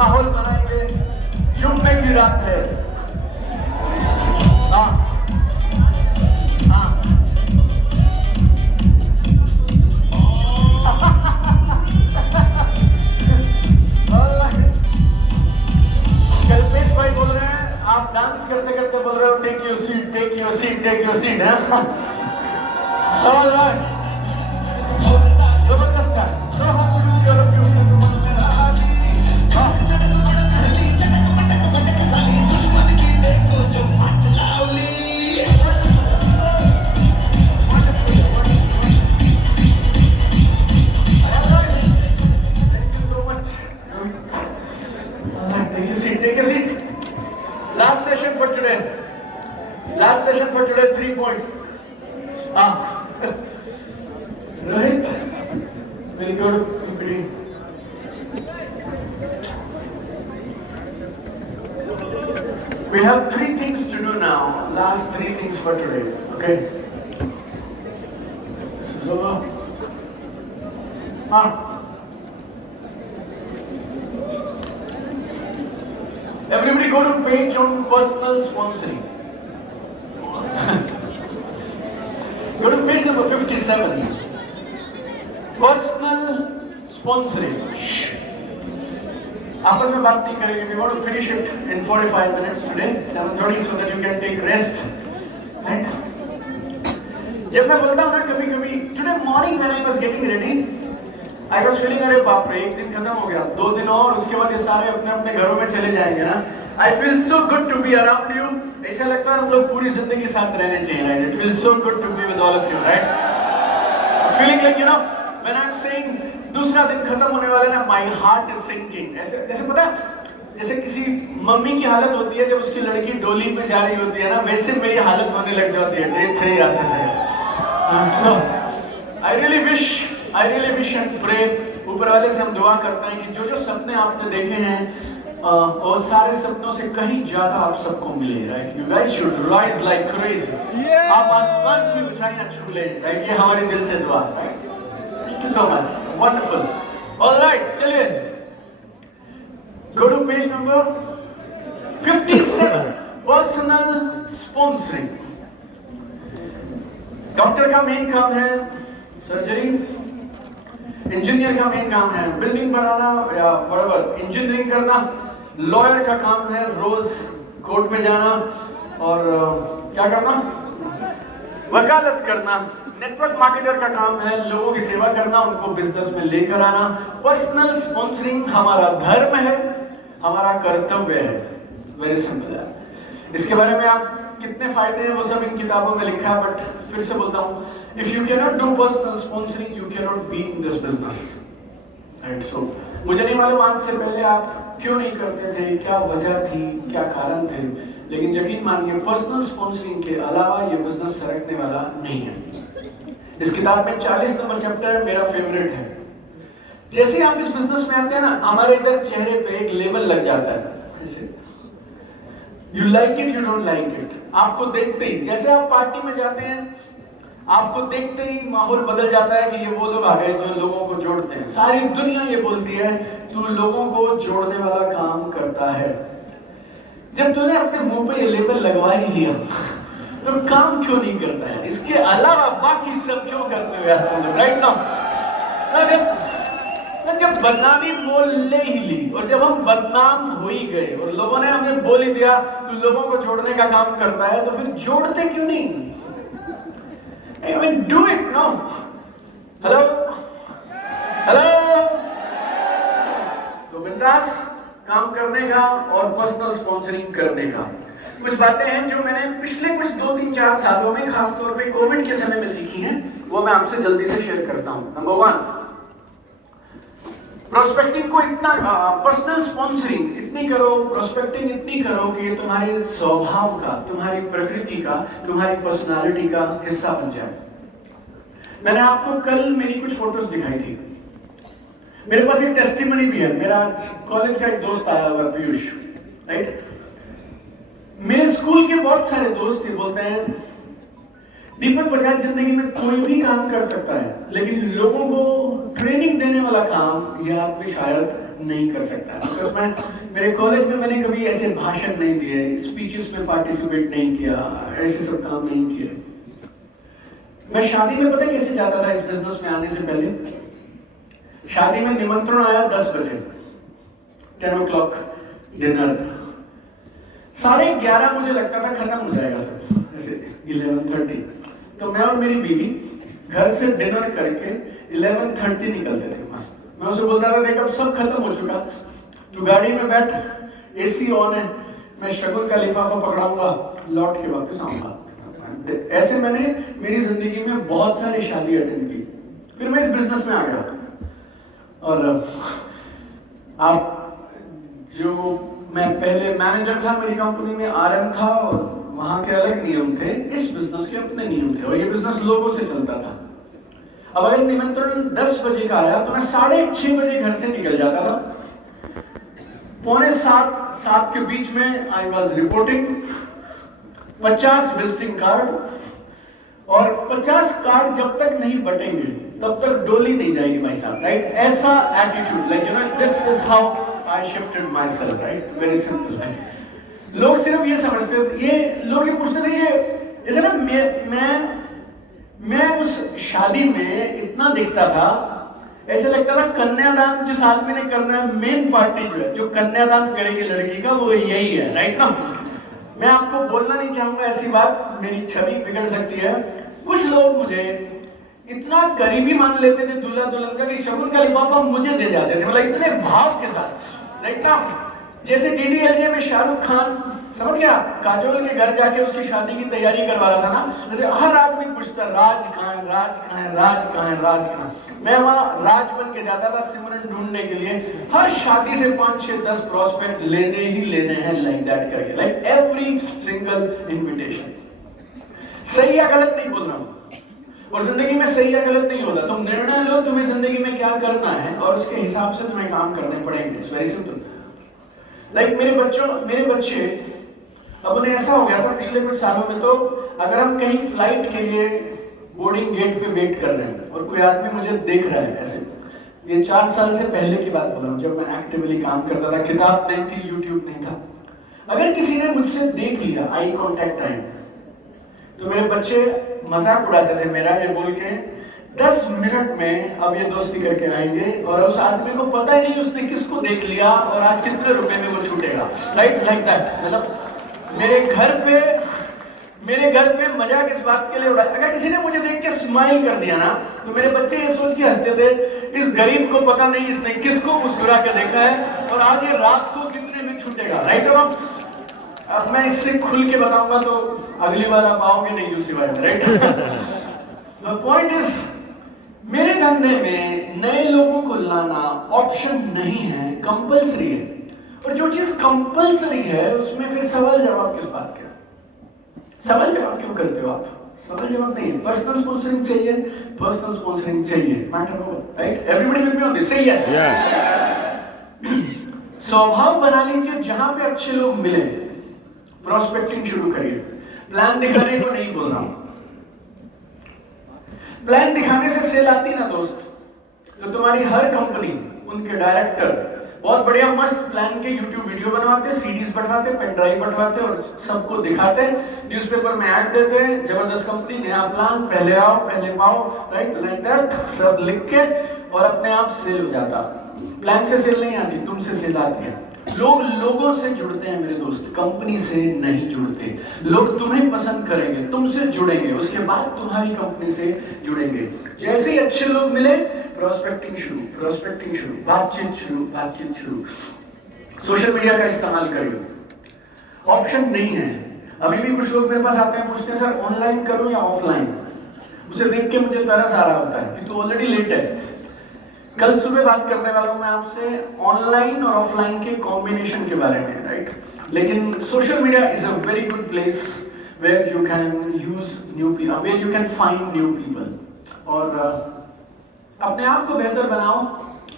माहौल बनाएंगे। जुम्मे की रात है। हाँ हाँ कल्पेश भाई बोल रहे हैं, आप डांस करते करते बोल रहे हो take your seat, take your seat, take your seat है। जबरदस्त है। तो हम last session for today. Last session for today, 3 points. Right? Very good. We have 3 things to do now. Last 3 things for today. Okay? So, everybody go to page on personal sponsoring. Go to page number 57. Personal sponsoring. आपस में बात नहीं करेंगे. We want to finish it in 45 minutes today, 7:30, so that you can take rest. Right? जब मैं बोलता हूँ ना कभी-कभी, today morning when I was getting ready, I was feeling अरे बाप रे, एक दिन खत्म हो गया, 2 दिन और, उसके बाद ये सारे अपने अपने घरों में चले जाएंगे ना. I feel so good to be around you. ऐसा लगता है हम लोग पूरी जिंदगी साथ रहने चाहिए, right? It feels so good to be with all of you, right? Feeling like, you know, when I'm saying दूसरा दिन खत्म होने वाला ना, my heart is sinking. ऐसे पता है, जैसे किसी मम्मी की हालत होती है जब उसकी लड़की डोली पे जा रही होती है ना, वैसे मेरी हालत होने लग जाती है. Day 3 आते थे. So, I really wish and pray, ऊपर वाले से हम दुआ करते हैं कि जो जो सपने आपने देखे हैं और सारे सपनों से कहीं ज्यादा आप सबको मिले. Right? You guys should rise like crazy. आप आसमान की ऊंचाइयां छू लें. राइट? ये हमारे दिल से दुआ. Right? Thank you so much. Wonderful. All right, चलिए. Go to page number 57. Personal sponsoring. Doctor का मेन काम है सर्जरी. इंजीनियर का मेन काम है बिल्डिंग बनाना या बराबर इंजीनियरिंग करना. लॉयर का काम है रोज कोर्ट में जाना और क्या करना, वकालत करना. नेटवर्क मार्केटर का काम है लोगों की सेवा करना, उनको बिजनेस में लेकर आना. पर्सनल स्पॉन्सरिंग हमारा धर्म है, हमारा कर्तव्य है. वेरी सिंपल है. इसके बारे में आप कितने फायदे हैं वो सब इन किताबों में लिखा है, बट फिर से बोलता हूँ, if you can not do personal sponsoring you can not be in this business. Right? So मुझे नहीं मालूम आज से पहले आप क्यों नहीं करते थे, क्या वजह थी, क्या कारण थे, लेकिन यकीन मानिए पर्सनल स्पॉन्सरिंग के अलावा ये बिजनेस सरकने वाला नहीं है. इस किताब में 40 नंबर चैप्टर मेरा फेवरेट है. जैसे आप इस बिजनेस में आते हैं ना, हमारे इधर चेहरे पे एक लेबल लग जाता है. You like it, you don't like it. आपको देखते ही, जैसे आप पार्टी में जाते हैं, आपको देखते ही माहौल बदल जाता है कि ये वो लोग आ गए जो लोगों को जोड़ते हैं. सारी दुनिया ये बोलती है तू लोगों को जोड़ने वाला काम करता है. जब तूने अपने मुंह पे ये लेबल लगवा ही लिया तो काम क्यों नहीं करता है? इसके अलावा बाकी सब क्यों करते हुए आते हैं? राइट नाउ जब बदनामी मोल ले ही ली और जब हम बदनाम हो ही गए और लोगों ने हमें बोल ही दिया तू लोगों को जोड़ने का काम करता है, तो फिर जोड़ते क्यों नहीं? I mean, do it, no? Hello? तो बिंदास काम करने का और पर्सनल स्पॉन्सरिंग करने का. कुछ बातें हैं जो मैंने पिछले कुछ 2-3-4 सालों में खासतौर पे कोविड के समय में सीखी हैं, वो मैं आपसे जल्दी से शेयर करता हूं. नंबर 1, प्रोस्पेक्टिंग को इतना, पर्सनल स्पॉन्सरिंग इतनी करो, प्रोस्पेक्टिंग इतनी करो कि तुम्हारे स्वभाव का, तुम्हारी प्रकृति का, तुम्हारी पर्सनालिटी का हिस्सा बन जाए. मैंने आपको कल मेरी कुछ फोटोज दिखाई थी. मेरे पास एक टेस्टिमनी भी है. मेरा कॉलेज का एक दोस्त आया हुआ पीयूष. राइट? मेरे स्कूल के बहुत सारे दोस्त भी बोलते हैं दीपक बजाज जिंदगी में कोई भी काम कर सकता है, लेकिन लोगों को ट्रेनिंग देने वाला काम ये आदमी शायद नहीं कर सकता, बिकॉज मेरे कॉलेज में मैंने कभी ऐसे भाषण नहीं दिए, स्पीचेस में पार्टिसिपेट नहीं किया, ऐसे सब काम नहीं किए। मैं शादी में पता कैसे जाता था इस बिजनेस में आने से पहले? शादी में निमंत्रण आया 10 बजे, 10 o'clock डिनर, 11:30 मुझे लगता था खत्म हो जाएगा सब, जैसे 11:30। तो मैं और मेरी बीवी घर से डिनर करके 11:30 निकलते थे मस्त। मैं उसे बोलता था देख अब सब खत्म हो चुका, तू गाड़ी में बैठ, एसी ऑन है, मैं शगुन का लिफाफा पकड़ाऊंगा, लौट के वापस आऊंगा। ऐसे मैंने मेरी जिंदगी में बहुत सारी शादी अटेंड की। फिर मैं इस बिजनेस में आ गया, और आप जो मैं पहले मैनेजर था मेरी कंपनी में, आरएम था, और वहां के अलग नियम थे, इस बिजनेस के अपने नियम थे, और ये बिजनेस लोगों से चलता था। अब अगर निमंत्रण 10 बजे का आया तो मैं 6:30 बजे घर से निकल जाता था। 6:45 के बीच में I was reporting, 50 visiting card, और 50 कार्ड जब तक नहीं बटेंगे तब तक डोली नहीं जाएगी भाई साहब, राइट? ऐसा attitude, like you know, this is how I shifted my self, right? Very simple. लोग सिर्फ ये समझते थे, ये लोग ये पूछते थे, ये जैसे ना मैं उस शादी में इतना दिखता था, ऐसे लगता था कन्यादान जिस आदमी ने करना है, मेन पार्टी जो है, जो कन्यादान करेगी लड़की का, वो यही है, राइट ना? मैं आपको बोलना नहीं चाहूंगा ऐसी बात, मेरी छवि बिगड़ सकती है। कुछ लोग मुझे इतना करीबी मान लेते थे दूल्हा दुल्हन का कि शगुन का लिफाफा मुझे दे जाते थे, मतलब इतने भाव के साथ, राइट ना? जैसे डीडीएलजे में शाहरुख खान, समझ गया, काजोल के घर जाके उसकी शादी की तैयारी करवा रहा था ना, जैसे हर आदमी पूछता राज कहां है, राज कहां है, राज कहां है, राज कहां है। मैं वहां राज बन के जाता था सिमरन ढूंढने के लिए, हर शादी से 5, 6, 10 प्रोस्पेक्ट लेने ही लेने हैं, लाइक दैट करके, लाइक एवरी सिंगल इन्विटेशन। सही या गलत नहीं बोल रहा हूं, और जिंदगी में सही या गलत नहीं होता, तुम निर्णय लो तुम्हें जिंदगी में क्या करना है, और उसके हिसाब से तुम्हें काम करने पड़ेंगे। It's very simple. लाइक मेरे बच्चे, अब उन्हें ऐसा हो गया था पिछले कुछ सालों में, तो अगर हम कहीं फ्लाइट के लिए बोर्डिंग गेट पे वेट कर रहे हैं और कोई आदमी मुझे देख रहा है ऐसे, ये 4 साल से पहले की बात बोल रहा हूँ, जब मैं एक्टिवली काम करता था, किताब नहीं थी, यूट्यूब नहीं था, अगर किसी ने मुझसे देख लिया, आई कॉन्टेक्ट टाइम, तो मेरे बच्चे मजाक उड़ाते थे मेरा, ये बोल के 10 मिनट में अब ये दोस्ती करके आएंगे, और उस आदमी को पता ही नहीं उसने किसको देख लिया और आज कितने रुपए में वो छूटेगा, लाइक दैट। मतलब मेरे घर पे मजाक इस बात के लिए उड़ा, अगर किसी ने मुझे देख के स्माइल कर दिया ना, तो मेरे बच्चे ये सोच के हंसते थे, इस गरीब को पता नहीं इसने किसको मुस्कुरा के देखा है, और आज ये रात को कितने में छूटेगा, राइट? अब मैं इससे खुल के बताऊंगा तो अगली बार आप आओगे नहीं उसी बारे में, राइट? द पॉइंट इज, मेरे धंधे में नए लोगों को लाना ऑप्शन नहीं है, कंपल्सरी है, और जो चीज कंपल्सरी है उसमें फिर सवाल जवाब किस बात का? सवाल जवाब क्यों करते हो आप? सवाल जवाब नहीं है। पर्सनल स्पॉन्सरिंग चाहिए, पर्सनल स्पॉन्सरिंग चाहिए, मैटर हो, right? Everybody will be on this, से यस। स्वभाव बना लीजिए, जहां पे अच्छे लोग मिले प्रोस्पेक्टिंग शुरू करिए। प्लान दिखाने को नहीं बोल रहा हूं, प्लान दिखाने से सेल आती ना दोस्त, तो तुम्हारी हर कंपनी, उनके डायरेक्टर बहुत बढ़िया मस्त प्लान के यूट्यूब वीडियो बनवाते, सीडीज बनवाते, पेन ड्राइव बनवाते और सबको दिखाते, न्यूज़पेपर में ऐड देते, जबरदस्त कंपनी, नया प्लान, पहले आओ पहले पाओ, राइट? लाइक दैट सब लिख के, और अपने आप सेल हो जाता। प्लान से सेल नहीं आती, तुमसे सेल आती है। लोग लोगों से जुड़ते हैं मेरे दोस्त, कंपनी से नहीं जुड़ते। लोग तुम्हें पसंद करेंगे, तुमसे जुड़ेंगे, उसके बाद तुम्हारी कंपनी से जुड़ेंगे। जैसे ही अच्छे लोग मिले, प्रोस्पेक्टिंग शुरू, बातचीत शुरू। सोशल मीडिया का इस्तेमाल करिए, ऑप्शन नहीं है। अभी भी कुछ लोग मेरे पास आते हैं, पूछते हैं सर ऑनलाइन करूं या ऑफलाइन? उसे देख के मुझे तरस आ रहा होता है कि तू ऑलरेडी लेट है। कल सुबह बात करने वाला हूं मैं आपसे ऑनलाइन और ऑफलाइन के कॉम्बिनेशन के बारे में, राइट? लेकिन social media is a very good place where you can use new people, where you can find new people, और अपने आप को बेहतर बनाओ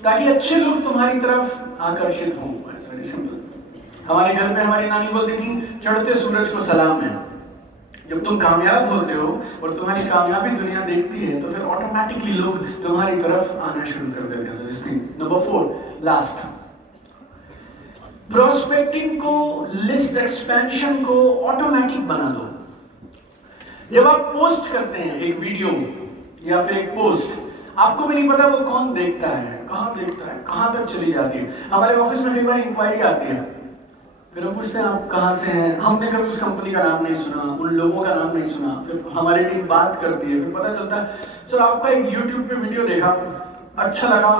ताकि अच्छे लोग तुम्हारी तरफ आकर्षित हों। Very simple. हमारे घर में हमारी नानी बोलती थी, चढ़ते सूरज को सलाम है। जब तुम कामयाब होते हो और तुम्हारी कामयाबी दुनिया देखती है तो फिर ऑटोमेटिकली लोग तुम्हारी तरफ आना शुरू कर देते हैं। नंबर 4 लास्ट, प्रोस्पेक्टिंग को, लिस्ट एक्सपेंशन को ऑटोमेटिक बना दो। जब आप पोस्ट करते हैं एक वीडियो या फिर एक पोस्ट, आपको भी नहीं पता वो कौन देखता है, कहां देखता है, कहां तक चली जाती है। हमारे ऑफिस में कई बार इंक्वायरी आती है, फिर हम पूछते हैं आप कहां से हैं, हमने कभी उस कंपनी का नाम नहीं सुना, उन लोगों का नाम नहीं सुना, फिर हमारी टीम बात करती है, फिर पता चलता है सर आपका एक YouTube पे वीडियो देखा, अच्छा लगा,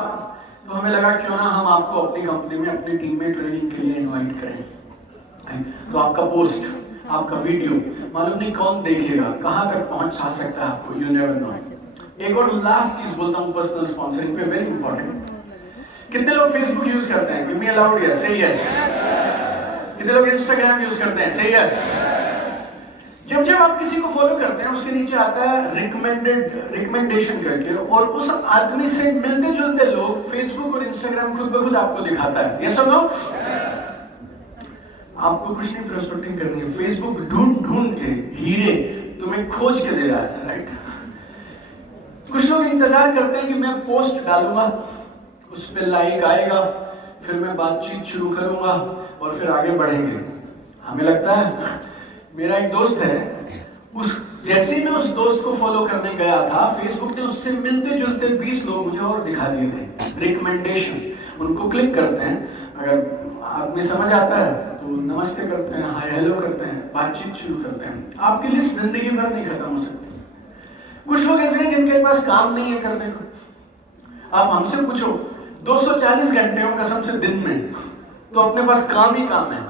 तो हमें लगा क्यों ना हम आपको अपनी कंपनी में अपनी टीम में ट्रेनिंग के लिए इन्वाइट करें। तो आपका पोस्ट, आपका वीडियो मालूम नहीं कौन देखेगा, कहां तक पहुंचा सकता है आपको, यू नेवर नो। एक और लास्ट चीज बोलता हूं पर्सनल स्पॉन्सरिंग पे, वेरी इंपॉर्टेंट। कितने लोग फेसबुक यूज करते हैं? Give me a loud yes, say yes. कितने लोग इंस्टाग्राम यूज करते हैं? से यस। जब जब आप किसी को फॉलो करते हैं उसके नीचे आता है रिकमेंडेशन करके, और उस आदमी से मिलते जुलते लोग फेसबुक और इंस्टाग्राम खुद ब खुद आपको दिखाता है। ये सुनो, आपको कुछ नहीं प्रोस्पेक्टिंग करनी है, फेसबुक ढूंढ ढूंढ के हीरे तुम्हें खोज के दे रहा है, राइट। कुछ लोग इंतजार करते हैं कि मैं पोस्ट डालूंगा, उस पर लाइक आएगा, फिर मैं बातचीत शुरू करूंगा और फिर आगे बढ़ेंगे। हमें लगता है, मेरा एक दोस्त है, उस जैसे ही मैं उस दोस्त को फॉलो करने गया था, फेसबुक ने उससे मिलते जुलते 20 लोग मुझे और दिखा दिए थे, रिकमेंडेशन। उनको क्लिक करते हैं, अगर आदमी समझ आता है तो नमस्ते करते हैं, हाय हेलो करते हैं, बातचीत शुरू करते हैं। आपकी लिस्ट जिंदगी भर नहीं खत्म हो सकती। कुछ लोग ऐसे हैं जिनके पास काम नहीं है करने को। आप हमसे पूछो 240 घंटे हो कसम से दिन में, तो अपने पास काम ही काम है।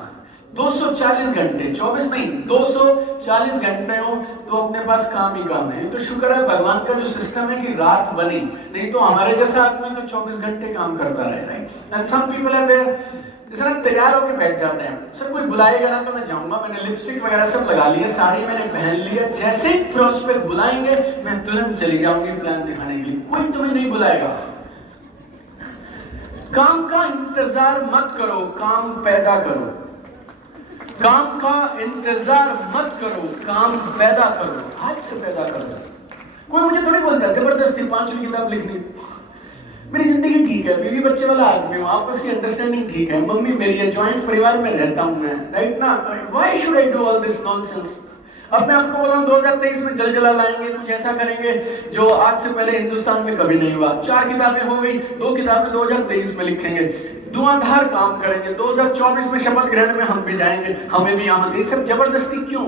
240 घंटे, 24 नहीं, 240 घंटे हो तो अपने पास काम ही काम है। तो शुक्र है भगवान का जो सिस्टम है कि रात बनी, नहीं तो हमारे जैसा आदमी तो 24 घंटे काम करता रहे, right. And some people are there, जैसे ना तैयार होकर बैठ जाते हैं, सर कोई बुलाएगा ना तो मैं जाऊंगा, मैंने लिपस्टिक वगैरह सब लगा लिया, साड़ी मैंने पहन लिया, जैसे ही प्रोस्पेक्ट बुलाएंगे मैं तुरंत चली जाऊंगी प्लान दिखाने के लिए, कोई तुम्हें नहीं बुलाएगा। काम का इंतजार मत करो, काम पैदा करो। काम का इंतजार मत करो, काम पैदा करो, आज से पैदा करो। कोई मुझे थोड़ी बोलता जबरदस्ती 5वीं किताब लिखनी। मेरी जिंदगी ठीक है, बीवी बच्चे वाला आदमी हूँ, आपस की अंडरस्टैंडिंग ठीक है, मम्मी मेरी है, ज्वाइंट परिवार में रहता हूँ मैं, राइट ना। Why should I do all this nonsense? अब मैं आपको बोला 2023 में जलजला लाएंगे, कुछ ऐसा करेंगे जो आज से पहले हिंदुस्तान में कभी नहीं हुआ। 4 किताबें हो गई, 2 किताबें 2023 में लिखेंगे, धुआंधार काम करेंगे, 2024 में शपथ ग्रहण में हम भी जाएंगे, हमें भी आना दे। सब जबरदस्ती क्यों?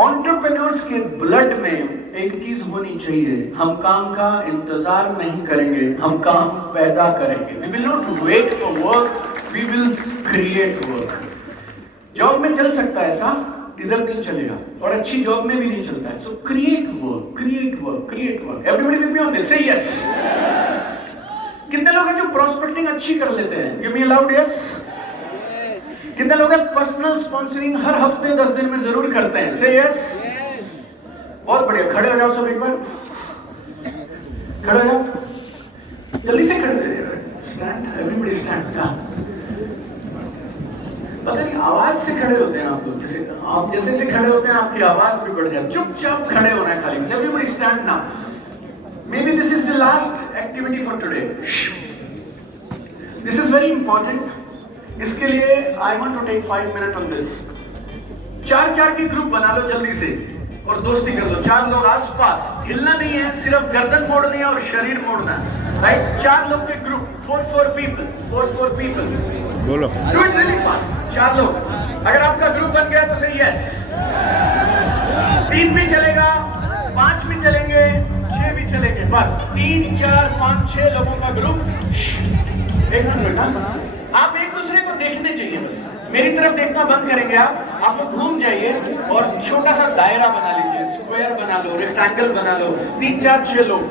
एंटरप्रेन्योर्स के ब्लड में एक चीज होनी चाहिए, हम काम का इंतजार नहीं करेंगे, हम काम पैदा करेंगे। We will not wait for work, we will create work। Job में चल सकता है ऐसा, इधर नहीं चलेगा, और अच्छी जॉब में भी नहीं चलता है। सो create work, create work, create work. Everybody will be on this, से यस। कितने लोग हैं जो प्रोस्पेक्टिंग अच्छी कर लेते हैं? Give me a loud yes. कितने लोग हैं पर्सनल स्पॉन्सरिंग हर हफ्ते 10 दिन में जरूर करते हैं? से यस। बहुत बढ़िया, खड़े हो जाओ सब एक बार, खड़े हो जाओ, जल्दी से खड़े हो जाओ, स्टैंड, एवरीबॉडी स्टैंड। पता नहीं आवाज से खड़े होते हैं आप लोग, जैसे आप जैसे खड़े होते हैं आपकी आवाज भी बढ़ जाती है। चुपचाप खड़े होना है खाली, everybody stand now. Maybe this is the last activity for today. This is very important. इसके लिए I want to take 5 minutes on this. 4 के ग्रुप बना लो जल्दी से और दोस्ती कर लो। 4 लोग आस पास, हिलना नहीं है, सिर्फ गर्दन मोड़नी है और शरीर मोड़ना है, राइट। 4 लोग के ग्रुप, 4 people। बोलो। Do it really fast. 4 लोग। अगर आपका ग्रुप बन गया तो सही यस। 3 भी चलेगा, 5 भी चलेंगे, 6 भी चलेंगे, बस 3, 4, 5, 6 लोगों का ग्रुप। एक मिनट बेटा, आप एक दूसरे को देखने चाहिए, बस मेरी तरफ देखना बंद करेंगे आप लोग घूम जाइए और छोटा सा दायरा बना लीजिए, स्क्वायर बना लो, रेक्टेंगल बना लो। 3, 4, 6 लोग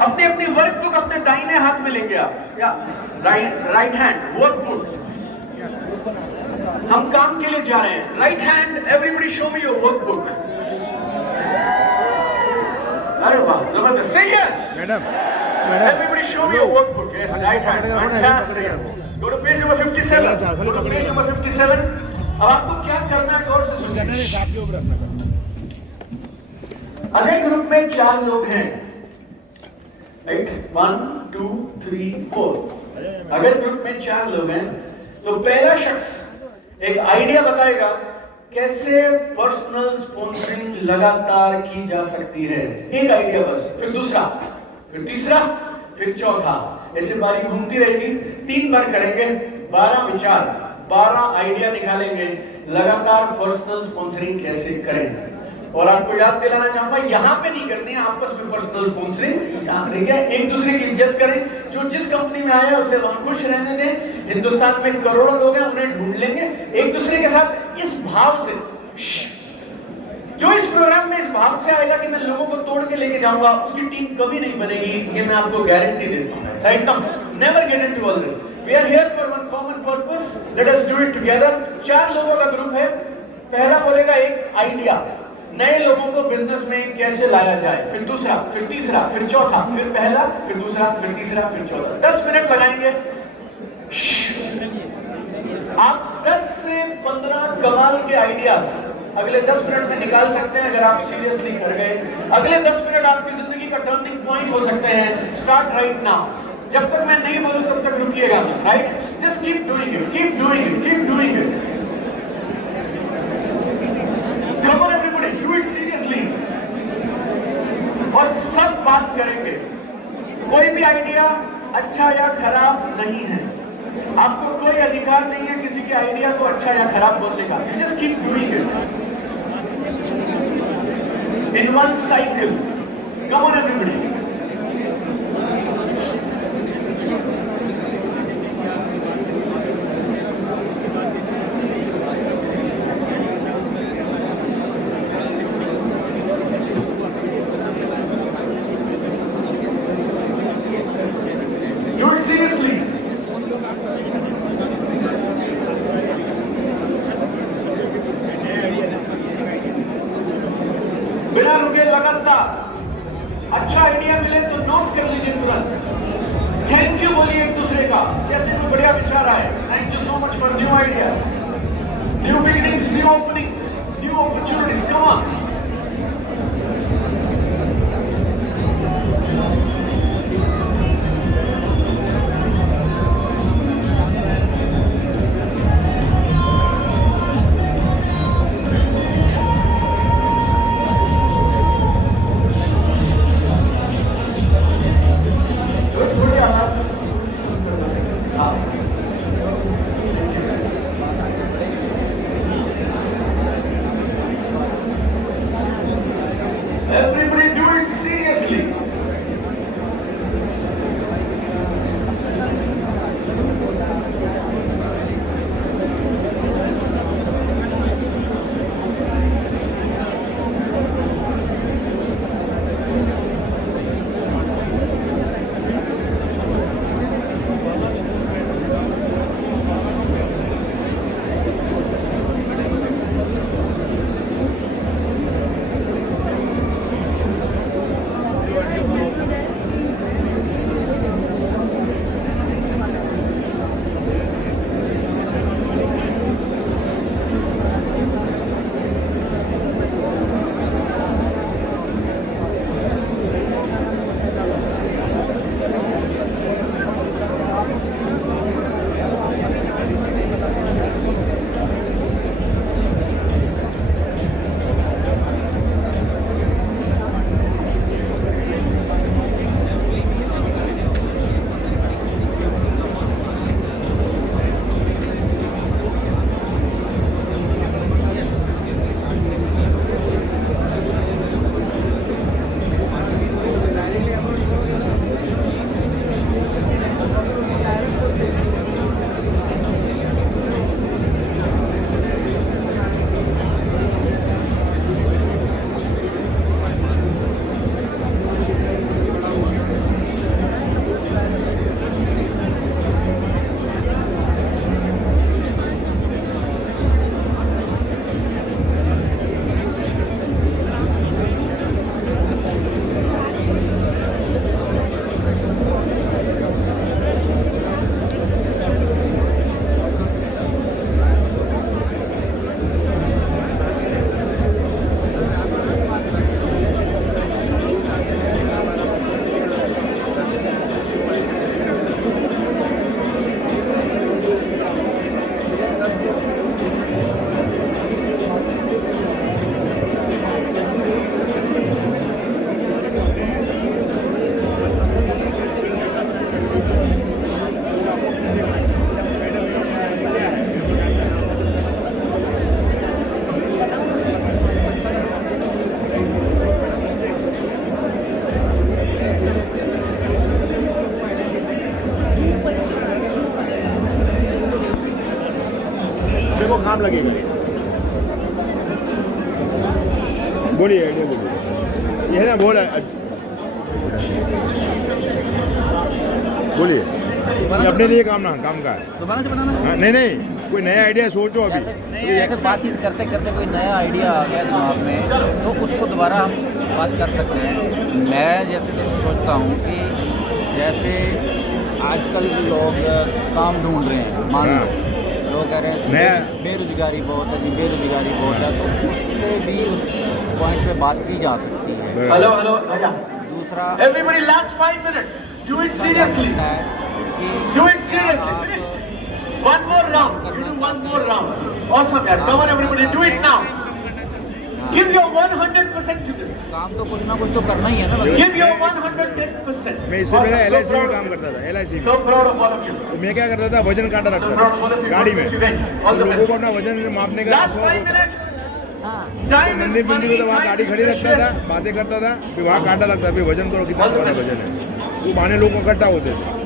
अपनी अपनी वर्कबुक अपने दाहिने हाथ में लेंगे आप, या राइट हैंड वर्कबुक। हम काम के लिए जा रहे हैं, right hand, everybody show me your workbook. अरे वाह, जबरदस्त, सही है madam. Everybody show me your workbook. Yes, right hand. Fantastic. Go to page number 57. Go to page number 57. अब आपको क्या करना है गौर से सुनिए। अगर ग्रुप में 4 लोग हैं, राइट, 1 2 3 4, अगर ग्रुप में 4 लोग हैं तो पहला शख्स एक आइडिया बताएगा कैसे पर्सनल स्पॉन्सरिंग लगातार की जा सकती है। एक आइडिया बस, फिर दूसरा, फिर तीसरा, फिर चौथा, ऐसे बारी घूमती रहेगी। 3 बार करेंगे, 12 विचार, 12 आइडिया निकालेंगे लगातार पर्सनल स्पॉन्सरिंग कैसे करें। और आपको याद दिलाना चाहूंगा, यहां पे नहीं करनी है आपस में पर्सनल स्पॉन्सरिंग, यहां देखिए एक दूसरे की इज्जत करें। जो जिस कंपनी में आया उसे वहां खुश रहने दें। हिंदुस्तान में करोड़ों लोग हैं, उन्हें ढूंढ लेंगे। एक दूसरे के साथ इस भाव से, जो इस प्रोग्राम में इस भाव से आएगा कि मैं लोगों को तोड़ के लेके जाऊंगा, उसकी टीम कभी नहीं बनेगी, ये मैं आपको गारंटी देता हूं। Right now, never get into all this. We are here for one common purpose, let us do it together. 4 लोगों का ग्रुप है। पहला बोलेगा एक आइडिया, नए लोगों को बिजनेस में कैसे लाया जाए, फिर दूसरा, फिर तीसरा, फिर चौथा, फिर पहला, फिर दूसरा, फिर तीसरा, फिर चौथा। 10 मिनट लगाएंगे। आप 10 से 15 कमाल के आइडियाज अगले 10 मिनट में निकाल सकते हैं अगर आप सीरियसली कर गए। अगले 10 मिनट आपकी जिंदगी का टर्निंग पॉइंट हो सकते हैं। Start right now. जब तक मैं नहीं बोलूं तब तक रुकिएगा, right? Just keep doing it, keep doing it, keep doing it. Come on everybody, do it seriously. और सब बात करेंगे। कोई भी आइडिया अच्छा या खराब नहीं है। आपको कोई अधिकार नहीं है किसी के आइडिया को अच्छा या खराब बोलने का। You just keep doing it in one cycle. Come on everybody. Do it seriously. बिना रुके लगातार। अच्छा आइडिया मिले तो नोट कर लीजिए तुरंत। थैंक यू बोलिए एक दूसरे का, जैसे कोई बढ़िया विचार आए। Thank you so much for new ideas, new beginnings, new openings, new opportunities. Come on. को काम लगेगा। बोलिए आइडिया बोलिए, ये है ना बोल बोलिए, अपने लिए काम का है दोबारा से बनाना है। नहीं नहीं, कोई नया आइडिया सोचो अभी। जैसे बातचीत करते करते कोई नया आइडिया आ गया दिमाग में तो उसको दोबारा हम बात कर सकते हैं। मैं जैसे सोचता हूँ कि जैसे आजकल लोग काम ढूंढ रहे हैं, मान लो लोग कह रहे हैं बेरोजगारी बहुत है जी, बेरोजगारी बहुत है, तो उससे भी उस पॉइंट पे बात की जा सकती है। हेलो हेलो भैया, दूसरा everybody last 5 minutes, do it seriously, do it seriously, finish one more round, one more round, awesome यार, come on everybody, do it now, give your 100% to this, काम तो कुछ ना कुछ तो करना ही है ना, गिव योर 110%। मैं इससे पहले LIC में काम करता था, LIC में। So proud of all of you, तो मैं क्या करता था, वजन कांटा रखता था गाड़ी में, लोगों को अपना वजन मापने का लास्ट शौक 5 होता। मिनट्स, तो मंदिर को तो वहाँ गाड़ी खड़ी रखता था, बातें करता था, फिर वहाँ कांटा लगता, फिर वजन करो कितना तुम्हारा वजन है, तो बहाने लोग इकट्ठा होते थे,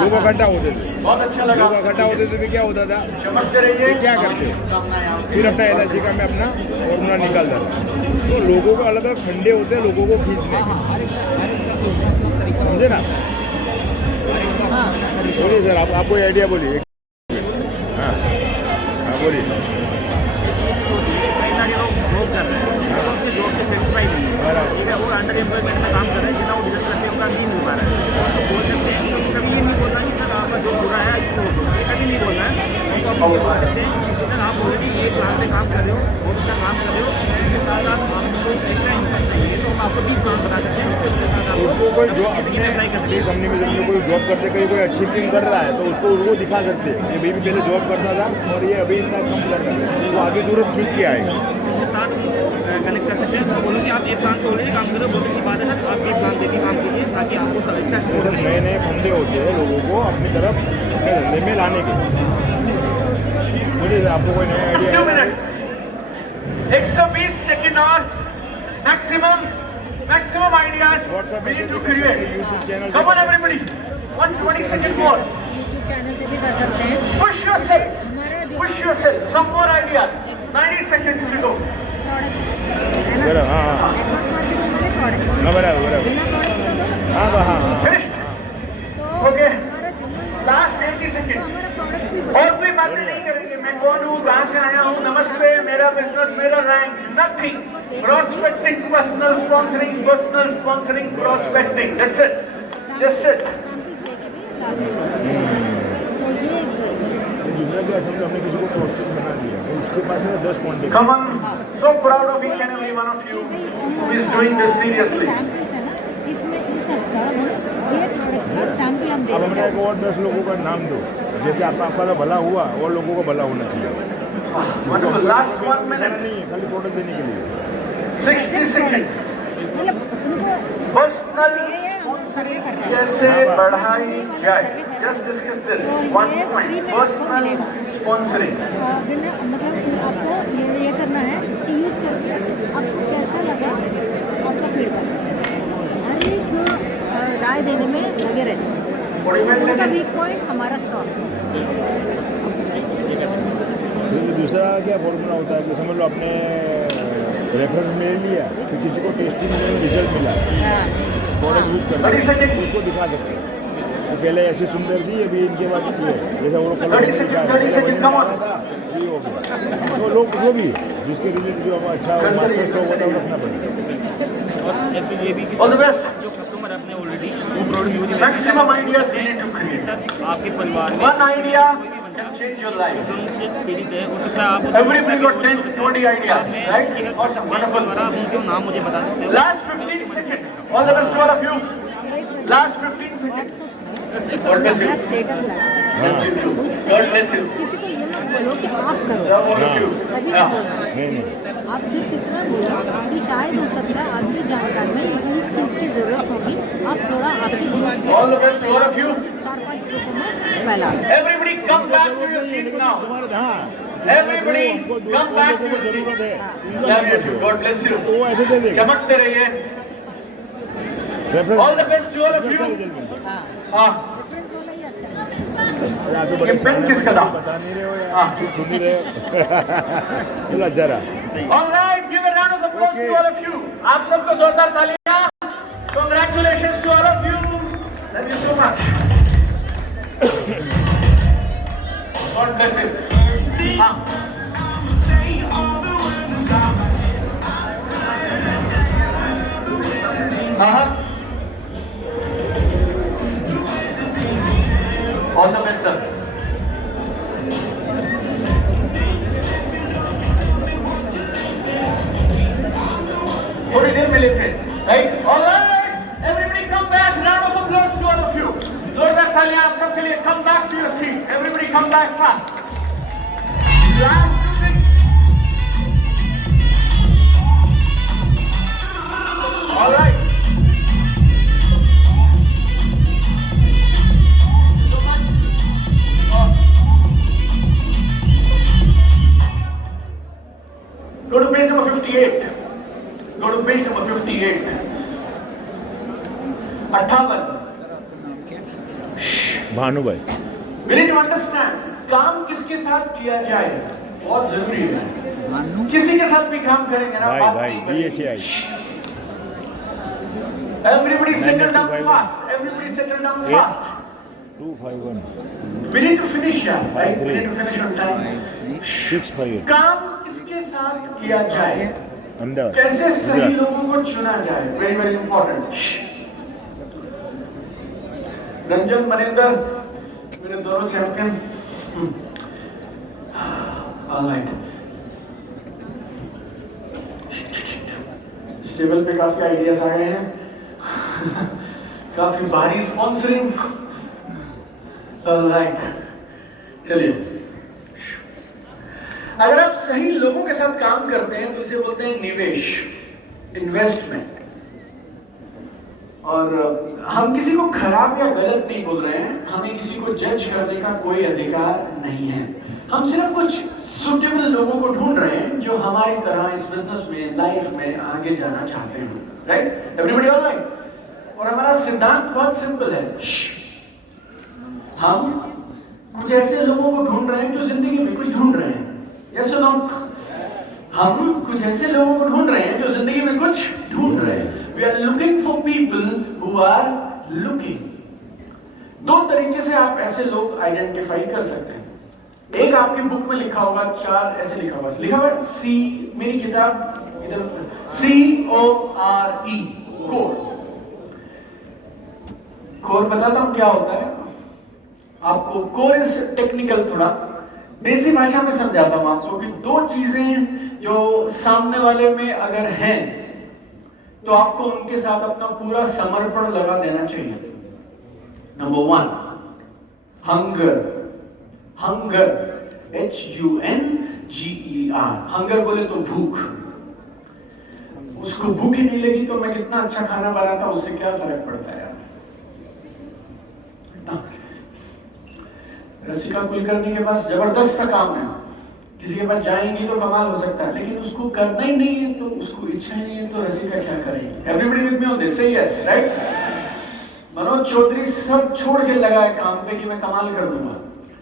लोग इकट्ठा होते थे, बहुत अच्छा लगा, लोग इकट्ठा होते थे, फिर क्या होता था, चमकते रहिए, क्या करते फिर अपना LIC का मैं अपना फॉर्मूला निकालता था। तो लोगों को अलग अलग फंडे होते हैं लोगों को खींचने के, समझे ना। बोलिए सर, आप कोई आइडिया बोलिए। हाँ हाँ बोलिए। कई सारे लोग जॉब कर रहे हैं, उनके जॉब से सेटिस्फाई नहीं है, ठीक है, और अंडर एम्प्लॉयमेंट में काम कर रहे हैं, जितना वो डिजर्व करते हैं उनका नहीं मिल पा रहा है। तो बोल सकते हैं, तो कभी ये नहीं बोलना कि सर आपका जॉब बुरा है, छोड़ दो, ये कभी नहीं बोलना है। तो आप बोल सकते हैं कि सर आप ऑलरेडी ये प्लान पे काम कर रहे हो, बहुत अच्छा काम कर रहे हो, इसके साथ साथ आपको एक्स्ट्रा इनकम चाहिए, तो हम आपको भी प्लान बता सकते हैं, इसके साथ उसको कोई जो आपको अपने अप्लाई कर सकते अपनी हैं। कंपनी में जब कोई जॉब करते कोई अचीविंग कर रहा है तो उसको वो दिखा सकते हैं कि भाई भी पहले जॉब करता था और ये अभी इतना कम कर रहा है, वो आगे तुरंत खींच के आएगा। उसके साथ कनेक्ट कर सकते हैं, तो बोलो कि आप एक प्लान पे ऑलरेडी काम कर रहे हो, बहुत अच्छी बात है सर, आप ये प्लान देके काम कीजिए ताकि आपको अच्छा ये सब नए नए फंडे होते हैं लोगों को अपनी तरफ अपने धंधे में लाने के। बोलिए सर, आपको कोई नया आइडिया? 120 सेकंड और maximum ideas we need to create. Come on everybody, 120 second more. YouTube channel से भी कर सकते हैं। Push yourself, some more ideas. 90 seconds to go. बराबर, हाँ हाँ हाँ बराबर हाँ हाँ हाँ Finished. Okay. Last 80 seconds. और कोई बातें नहीं करेंगे, मैं कौन हूँ, कहाँ से आया हूँ, नमस्ते, मेरा बिजनेस, मेरा rank, nothing, prospecting, personal sponsoring, prospecting, that's it, just it. दूसरा क्या समझो, हमने किसी को प्रोस्पेक्ट बना दिया और उसके पास है 10 contact. Come on, so proud of each and every one of you who is doing this seriously. इसमें इस हफ्ता हम ये प्रोडक्ट का सैंपल हम अब हमने एक और 10 लोगों का नाम दो, जैसे आपका तो भला हुआ और लोगों को भला होना चाहिए। Wonderful. Last 1 minute. नहीं है, खाली प्रोडक्ट देने के लिए। 60 seconds. मतलब उनको पर्सनल स्पॉन्सरिंग कैसे बढ़ाई जाए? Just discuss this. One point. Personal sponsoring. बिना मतलब आपको ये करना है कि यूज़ करके आपको कैसा लगा, आपका फीडबैक हर एक राय देने में लगे रहते हैं। 45 उनका seconds. वीक पॉइंट हमारा स्ट्रॉन्ग। दूसरा क्या फॉर्मूला होता है कि समझ लो आपने रेफरेंस ले लिया, फिर किसी को टेस्टिंग में रिजल्ट मिला, प्रोडक्ट यूज कर 30 seconds. उसको दिखा सकते हैं तो पहले ऐसी सुंदर थी, अभी इनके बाद ये जैसे वो 30 seconds, 30 seconds, come on. ये हो गया। तो लोग जो भी जिसके रिजल्ट जो अच्छा हो, मार्केट स्टॉक होता है वो रखना पड़ेगा। और एक चीज़ ये भी कि All the best. जो कस्टमर अपने ऑलरेडी वो product use Maximum ideas we need to create. Sir आपके परिवार में One idea can change your life. उनसे पीड़ित है, हो सकता है आप Everybody got 10 to 20 ideas, right? Awesome, wonderful. आप उनके नाम मुझे बता सकते हो। Last 15 seconds. All the best to all of you. Last 15 seconds. God bless you. अपना स्टेटस लगा उस God bless you. किसी को ये मत बोलो कि आप करो, All of you. कभी Yeah. नहीं बोलना। नहीं नहीं आप सिर्फ इतना बोलो कि शायद हो सकता है आपकी जानकारी में इस चीज़ की ज़रूरत होगी, आप थोड़ा आपके group All the best to all of you. 4-5 ग्रुपों में फैला दें। Everybody come back to your seat now. हाँ Everybody come back to your seat. जरूरत है Love you too. God bless you. वो ऐसे दे देगा चमकते रहिए. Reference All the best to all of अच्छा you. रिजल्ट मिलता है। हाँ हाँ. रेफरेंस वाला ही अच्छा है। अरे आप तो बड़े ये पेन शान किसका में था? बता नहीं रहे हो हाँ। यार, चुप सुन ही रहे हो। चलो जरा All right, give a round of applause Okay. to all of you. आप सबको जोरदार तालियां. Congratulations to all of you. Thank you so much. God bless you. हाँ. All the best, sir. थोड़ी देर में लेते हैं, right? All right, everybody come back. Round of applause to all of you. जोरदार तालियां आप सबके लिए. Come back to your seat. Everybody come back fast. Last music. All right. So much. Go to page number 58. Go to page number 58. 58. Bhanu भाई We need to understand, काम किसके साथ किया जाए बहुत जरूरी है. मानू किसी के साथ भी काम करेंगे ना, भाई बात भाई नहीं बनेगी. BHI Everybody settle down 95251. fast. Everybody settle down Yeah. fast. 251 We need to finish, yeah, right? We need to finish on time. 658 काम किसके साथ किया जाए, अहमदाबाद कैसे सही गुजरात। लोगों को चुना जाए, very very important. Ranjan Maninder मेरे दोनों चैंपियन. ऑलराइट, इस टेबल पे काफी आइडियाज आ गए हैं. काफी भारी स्पॉन्सरिंग. ऑलराइट, चलिए. अगर आप सही लोगों के साथ काम करते हैं तो इसे बोलते हैं निवेश, इन्वेस्टमेंट. और हम किसी को खराब या गलत नहीं बोल रहे हैं. हमें किसी को जज करने का कोई अधिकार नहीं है. हम सिर्फ कुछ सुटेबल लोगों को ढूंढ रहे हैं जो हमारी तरह इस बिजनेस में, लाइफ में आगे जाना चाहते हैं. राइट? Everybody all right? और हमारा सिद्धांत बहुत सिंपल है. हम कुछ ऐसे लोगों को ढूंढ रहे हैं जो जिंदगी में कुछ ढूंढ रहे हैं. यस और नो? हम कुछ ऐसे लोगों को ढूंढ रहे हैं जो जिंदगी में कुछ ढूंढ रहे हैं. We are looking for people who are looking. दो तरीके से आप ऐसे लोग आइडेंटिफाई कर सकते हैं. एक आपकी बुक में लिखा होगा, 4 ऐसे लिखा हुआ सी, मेरी किताब इधर, CORE, कोर. कोर बताता हूं क्या होता है आपको. कोर इज टेक्निकल, थोड़ा देसी भाषा में समझाता हूं आपको कि दो चीजें जो सामने वाले में अगर हैं तो आपको उनके साथ अपना पूरा समर्पण लगा देना चाहिए. Number 1, hunger. Hunger, HUNGER. Hunger बोले तो भूख. उसको भूख ही नहीं लगी तो मैं कितना अच्छा खाना बनाता उससे क्या फर्क पड़ता है यार. रसिका कुलकर्णी के पास जबरदस्त काम है. किसी के पास जाएंगी तो कमाल हो सकता है, लेकिन उसको करना ही नहीं है, तो उसको इच्छा नहीं है, तो रसिका क्या करेगी. Everybody with me on this, से यस, राइट? मनोज चौधरी सब छोड़ के लगा है काम पे कि मैं कमाल कर दूंगा.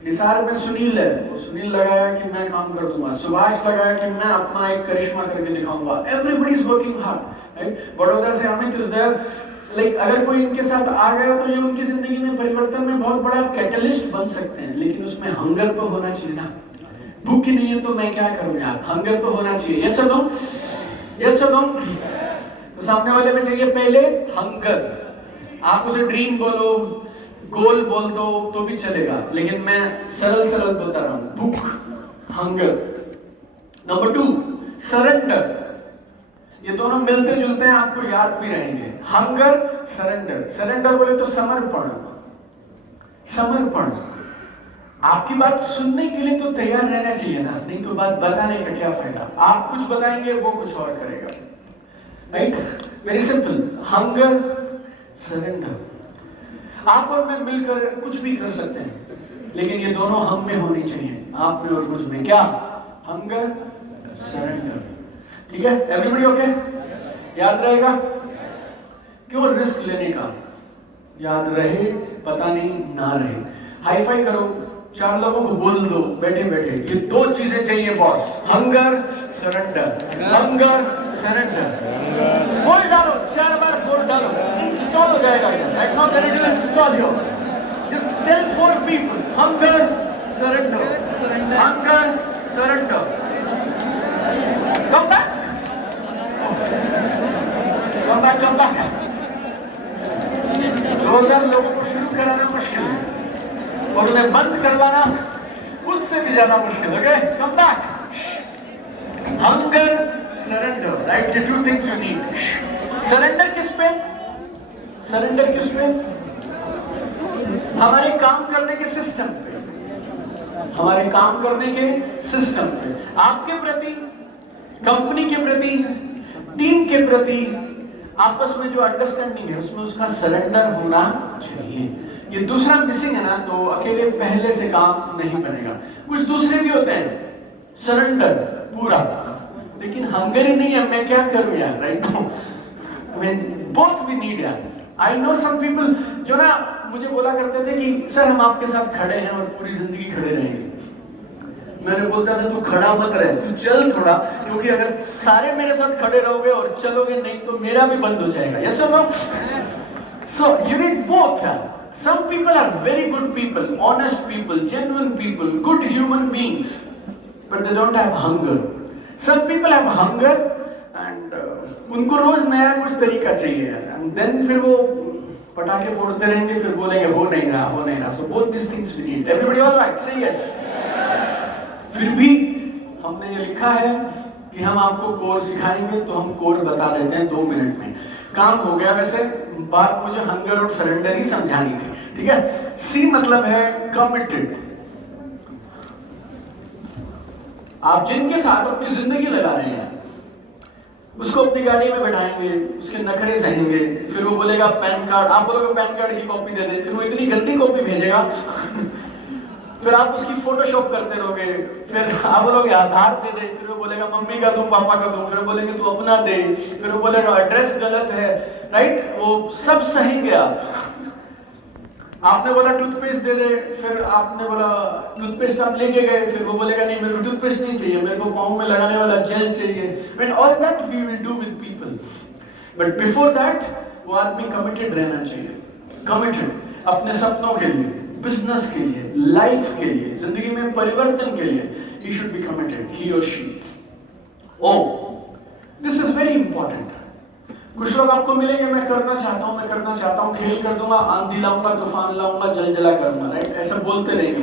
निसार में सुनील है, वो सुनील लगाया कि मैं काम कर दूंगा. सुभाष लगाया कि मैं अपना एक करिश्मा करके दिखाऊंगा. Everybody is working hard, right? Vadodara से अमित इज देयर. लाइक अगर कोई इनके साथ आ गया तो ये उनकी जिंदगी में परिवर्तन में बहुत बड़ा कैटलिस्ट बन सकते हैं. लेकिन उसमें हंगर तो होना चाहिए ना. भूख ही नहीं है तो मैं क्या करूं यार. हंगर तो होना चाहिए. यस और नो? यस और नो? तो सामने वाले में चाहिए पहले हंगर. आप उसे ड्रीम बोलो, गोल बोल दो तो भी चलेगा, लेकिन मैं सरल सरल बता रहा हूं. भूख, हंगर. Number 2, surrender. ये दोनों मिलते जुलते हैं, आपको याद भी रहेंगे. Hunger, surrender. सरेंडर बोले तो समर्पण. समर्पण. आपकी बात सुनने के लिए तो तैयार रहना चाहिए ना, नहीं तो बात बताने का क्या फायदा. आप कुछ बताएंगे, वो कुछ और करेगा. Right? Very simple. Hunger, surrender. आप और मैं मिलकर कुछ भी कर सकते हैं, लेकिन ये दोनों हम में होनी चाहिए. आप में और मुझ में. क्या? Hunger, surrender. ठीक है? Everybody okay? याद रहेगा? क्यों रिस्क लेने का? याद रहे, पता नहीं ना रहे. हाई फाई करो 4 लोगों को बोल दो बैठे बैठे, ये 2 चीजें चाहिए boss, hunger surrender, hunger surrender. बोल डालो, 4 बार बोल डालो, इंस्टॉल हो जाएगा। Right now there is install here, just tell 4 people hunger surrender, hunger surrender. Come back, come back, come back. 2000 लोगों को शुरू कराना मुश्किल है और उन्हें बंद करवाना उससे भी ज्यादा मुश्किल। Okay, come back. Hunger surrender, right, the 2 things you need. Surrender किस पे? सरेंडर किस पे? हमारे काम करने के सिस्टम पे, हमारे काम करने के सिस्टम पे, आपके प्रति, कंपनी के प्रति, टीम के प्रति आपस में जो अंडरस्टैंडिंग है उसमें उसका सरेंडर होना चाहिए। ये दूसरा मिसिंग है ना, तो अकेले पहले से काम नहीं बनेगा। कुछ दूसरे भी होते हैं सरेंडर पूरा, लेकिन हंगर ही नहीं है, मैं क्या करूं यार, right now I mean both we need यार। आई नो सम पीपल जो ना मुझे बोला करते थे कि सर हम आपके साथ खड़े हैं और पूरी जिंदगी खड़े रहेंगे। मैंने बोलता था तू खड़ा मत रहे, तू चल थोड़ा, क्योंकि अगर सारे मेरे साथ खड़े रहोगे और चलोगे नहीं तो मेरा भी बंद हो जाएगा। यस और no? So you need both यार। Some people are very good people, honest people, genuine people, good human beings, but they don't have hunger. Some people have hunger and उनको रोज नया कुछ तरीका चाहिए यार, and then फिर वो पटाखे फोड़ते रहेंगे, फिर बोलेंगे हो नहीं रहा, हो नहीं रहा। So both these things we need. Everybody all right? Say yes. फिर भी हमने ये लिखा है कि हम आपको कोर सिखाएंगे, तो हम कोर बता देते हैं 2 मिनट में। काम हो गया। वैसे बात मुझे हंगर और सरेंडर ही समझानी थी, ठीक है। सी मतलब है कमिटेड। आप जिनके साथ अपनी जिंदगी लगा रहे हैं उसको अपनी गाड़ी में बैठाएंगे, उसके नखरे सहेंगे, फिर वो बोलेगा पैन कार्ड, आप बोलोगे पैन कार्ड की कॉपी दे दे, फिर वो इतनी गंदी कॉपी भेजेगा फिर आप उसकी फोटोशॉप करते रहोगे, फिर आप बोलोगे आधार दे दे, फिर वो बोलेगा मम्मी का दूं, पापा का दूं, फिर वो बोलेंगे तू अपना दे, फिर वो बोलेगा एड्रेस गलत है, राइट, वो सब सही गया। आपने बोला टूथपेस्ट दे दे, फिर आपने बोला टूथपेस्ट आप लेके गए, फिर वो बोलेगा नहीं मेरे को टूथपेस्ट नहीं चाहिए, मेरे को पाँव में लगाने वाला जेल चाहिए। When all that we will do with people, but before that वो आदमी कमिटेड रहना चाहिए, कमिटेड अपने सपनों के लिए, बिजनेस के लिए, लाइफ के लिए, जिंदगी में परिवर्तन के लिए। He should be committed, he or she. Oh, this is very important. कुछ लोग आपको मिलेंगे, मैं करना चाहता हूँ, मैं करना चाहता हूँ, खेल कर दूंगा, आंधी लाऊंगा, तूफान लाऊंगा, जलजला करूंगा, राइट, ऐसा बोलते रहेंगे,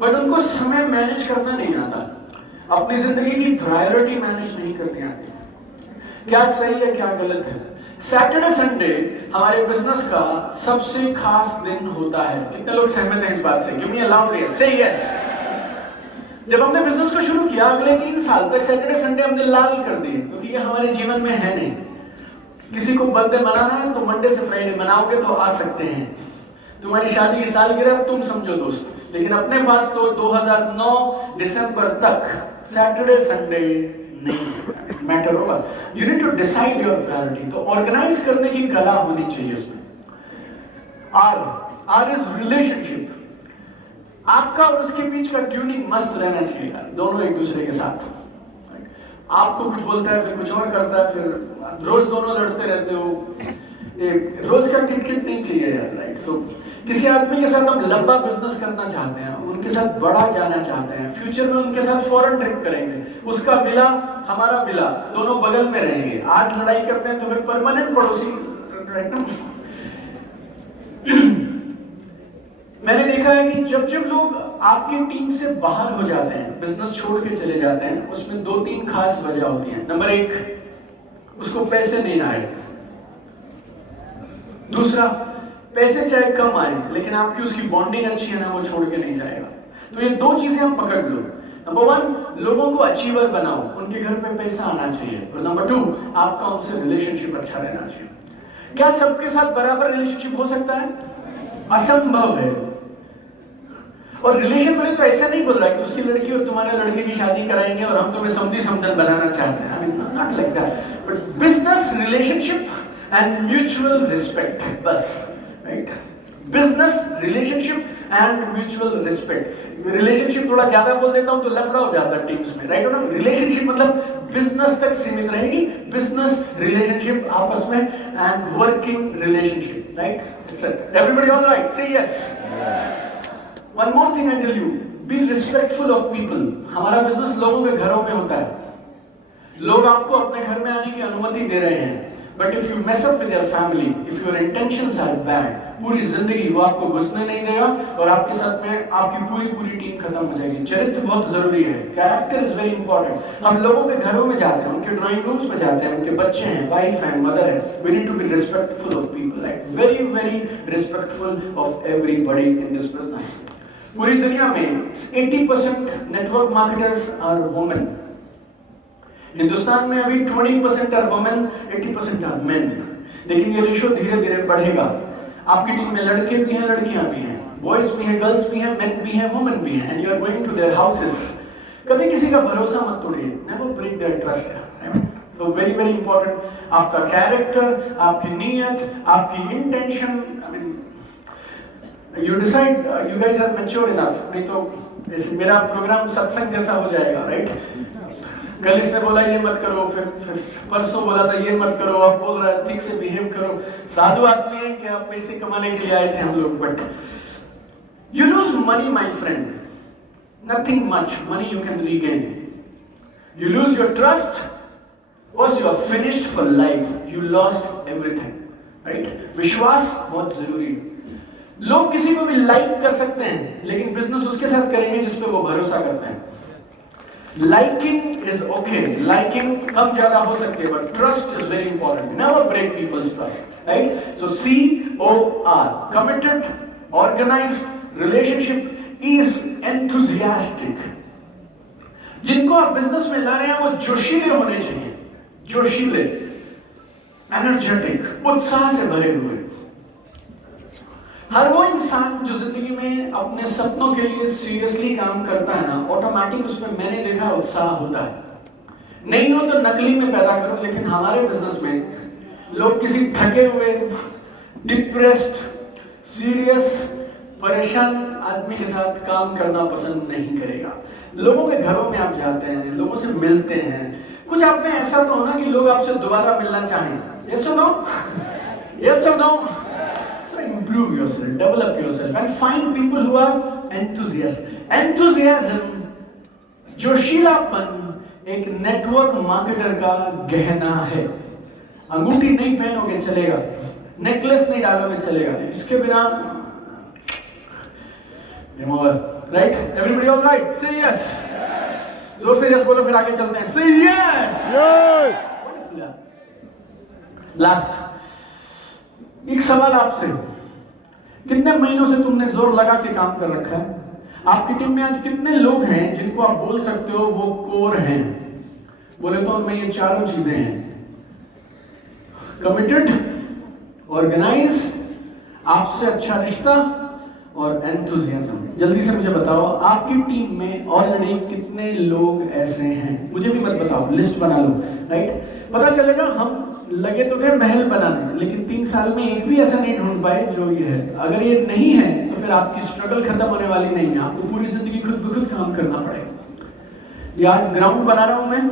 बट उनको समय मैनेज करना नहीं आता, अपनी जिंदगी की प्रायोरिटी मैनेज नहीं करनी आती, क्या सही है क्या गलत है। सैटरडे संडे हमारे बिजनेस का सबसे खास दिन होता है। कितने लोग सहमत हैं इस बात से? Give me a loud yes, say yes. जब हमने बिजनेस को शुरू किया, अगले 3 साल तक सैटरडे संडे हमने लाल कर दिए, क्योंकि ये हमारे जीवन में है नहीं। किसी को बर्थडे मनाना है तो मंडे से फ्राइडे मनाओगे तो आ सकते हैं, तुम्हारी शादी की सालगिरह तुम समझो दोस्त, लेकिन अपने पास तो 2009 दिसंबर तक सैटरडे संडे नहीं मैटर होगा। You need to decide your priority. तो ऑर्गेनाइज करने की कला होनी चाहिए उसमें। R is relationship. आपका और उसके बीच का ट्यूनिंग मस्त रहना चाहिए, दोनों एक दूसरे के साथ। आपको कुछ बोलता है फिर कुछ और करता है, फिर रोज दोनों लड़ते रहते हो, रोज का किटकिट नहीं चाहिए यार, राइट। सो किसी आदमी के साथ हम लंबा बिजनेस करना चाहते हैं, उनके साथ बड़ा जाना चाहते हैं, फ्यूचर में उनके साथ फॉरेन ट्रिप करेंगे, उसका विला हमारा विला, दोनों बगल में रहेंगे, आज लड़ाई करते हैं तो फिर परमानेंट पड़ोसी, राइट ना। मैंने देखा है कि जब जब लोग आपकी टीम से बाहर हो जाते हैं, बिजनेस छोड़ के चले जाते हैं, उसमें 2-3 खास वजह होती हैं। नंबर 1, उसको पैसे नहीं आए। दूसरा, पैसे चाहे कम आए लेकिन आपकी उसकी बॉन्डिंग अच्छी है ना, वो छोड़ के नहीं जाएगा। तो ये 2 चीजें हम पकड़ लो। नंबर 1, लोगों को अचीवर बनाओ, उनके घर पे पैसा आना चाहिए। और नंबर 2, आपका उनसे रिलेशनशिप अच्छा रहना चाहिए। क्या सबके साथ बराबर रिलेशनशिप हो सकता है? असंभव है। और रिलेशन में तो ऐसा नहीं बोल रहा कि उसकी लड़की और तुम्हारे लड़के की शादी कराएंगे और हम तुम्हें समधी समझन बनाना चाहते हैं, I mean not like that, but business relationship and mutual respect, बस, right. Business, relationship and mutual respect. Relationship थोड़ा ज्यादा बोल देता हूं तो लफड़ा हो जाता है टीम्स में, राइट? रिलेशनशिप मतलब बिजनेस तक सीमित रहेगी, बिजनेस रिलेशनशिप आपस में, and working relationship, right? Everybody all right? Say yes. One more thing I tell you, be respectful of people. हमारा बिजनेस लोगों के घरों में होता है, लोग आपको अपने घर में आने की अनुमति दे रहे हैं, but if you mess up with your family, if your intentions are bad, पूरी जिंदगी वो आपको घुसने नहीं देगा और आपके साथ में आपकी पूरी टीम खत्म हो जाएगी। चरित्र बहुत जरूरी है, कैरेक्टर इज वेरी इंपॉर्टेंट। हम लोगों के घरों में जाते हैं, उनके ड्राइंग रूम्स में जाते हैं, उनके बच्चे हैं, वाइफ है, मदर है, we need to be respectful of people, like very very respectful of everybody in this business. पूरी दुनिया में 80% network marketers are women. Hindustan में अभी 20% आर वुमेन, 80% आर मेन। लेकिन ये रेशो धीरे धीरे बढ़ेगा। आपकी टीम में लड़के भी हैं, लड़कियां भी हैं, बॉयज भी हैं, गर्ल्स भी हैं, मेन भी हैं, वुमेन भी हैं, and you are going to their houses. कभी किसी का भरोसा मत तोड़िए, नेवर ब्रेक देयर ट्रस्ट। तो वेरी वेरी इंपॉर्टेंट, आपका कैरेक्टर, आपकी नीयत, आपकी intention, I mean you decide, you guys are mature enough, नहीं तो मेरा प्रोग्राम सत्संग जैसा हो जाएगा, राइट? कल इसने बोला ये मत करो, फिर परसों बोला था ये मत करो, अब बोल रहा है ठीक से बिहेव करो। साधु आदमी है कि आप पैसे कमाने के लिए आए थे हम लोग, but you lose money my friend, nothing much money you can regain. You lose your trust, was you are finished for life, you lost everything, right? विश्वास बहुत जरूरी है। लोग किसी को भी लाइक कर सकते हैं, लेकिन बिजनेस उसके साथ करेंगे जिसपे वो भरोसा करते हैं। लाइकिंग इज ओके, लाइकिंग कम ज्यादा हो सकती है, but trust is very important. Never break people's trust, right? So COR, committed, organised, relationship is enthusiastic. जिनको आप बिजनेस में ला रहे हैं वो जोशीले होने चाहिए, जोशीले, एनर्जेटिक, उत्साह से भरे हुए। हर वो इंसान जो जिंदगी में अपने सपनों के लिए सीरियसली काम करता है ना, ऑटोमेटिक उसमें मैंने देखा उत्साह होता है। नहीं हो तो नकली में पैदा करो, लेकिन हमारे बिजनेस में लोग किसी थके हुए, डिप्रेस्ड, सीरियस, परेशान आदमी के साथ काम करना पसंद नहीं करेगा। लोगों के घरों में आप जाते हैं, लोगों से मिलते हैं, कुछ आप में ऐसा तो होना कि लोग आपसे दोबारा मिलना चाहें। Yes or no? Yes or no? So improve yourself, develop yourself, and find people who are enthusiastic. Enthusiasm, जोशीलापन एक नेटवर्क मार्केटर का गहना है। अंगूठी नहीं पहनोगे चलेगा, नेकलेस नहीं डालोगे चलेगा, इसके बिना right? Everybody all right? Say yes, जोर से यस बोलो, फिर आगे चलते हैं। से यस। लास्ट एक सवाल आपसे, कितने महीनों से तुमने जोर लगा के काम कर रखा है? आपकी टीम में आज कितने लोग हैं जिनको आप बोल सकते हो वो कोर हैं? बोले तो उनमें ये चारों चीजें हैं, कमिटेड, ऑर्गेनाइज, आपसे अच्छा रिश्ता और एंथुसियाज्म। जल्दी से मुझे बताओ, आपकी टीम में ऑलरेडी कितने लोग ऐसे हैं? मुझे भी मत बताओ, लिस्ट बना लो, राइट? पता चलेगा हम लगे तो थे महल बनाने, लेकिन 3 साल में एक भी ऐसा नहीं ढूंढ पाए जो ये है। अगर ये नहीं है तो फिर आपकी स्ट्रगल खत्म होने वाली नहीं है, आपको पूरी जिंदगी खुद ब खुद काम करना पड़ेगा। आज ग्राउंड बना रहा हूं मैं,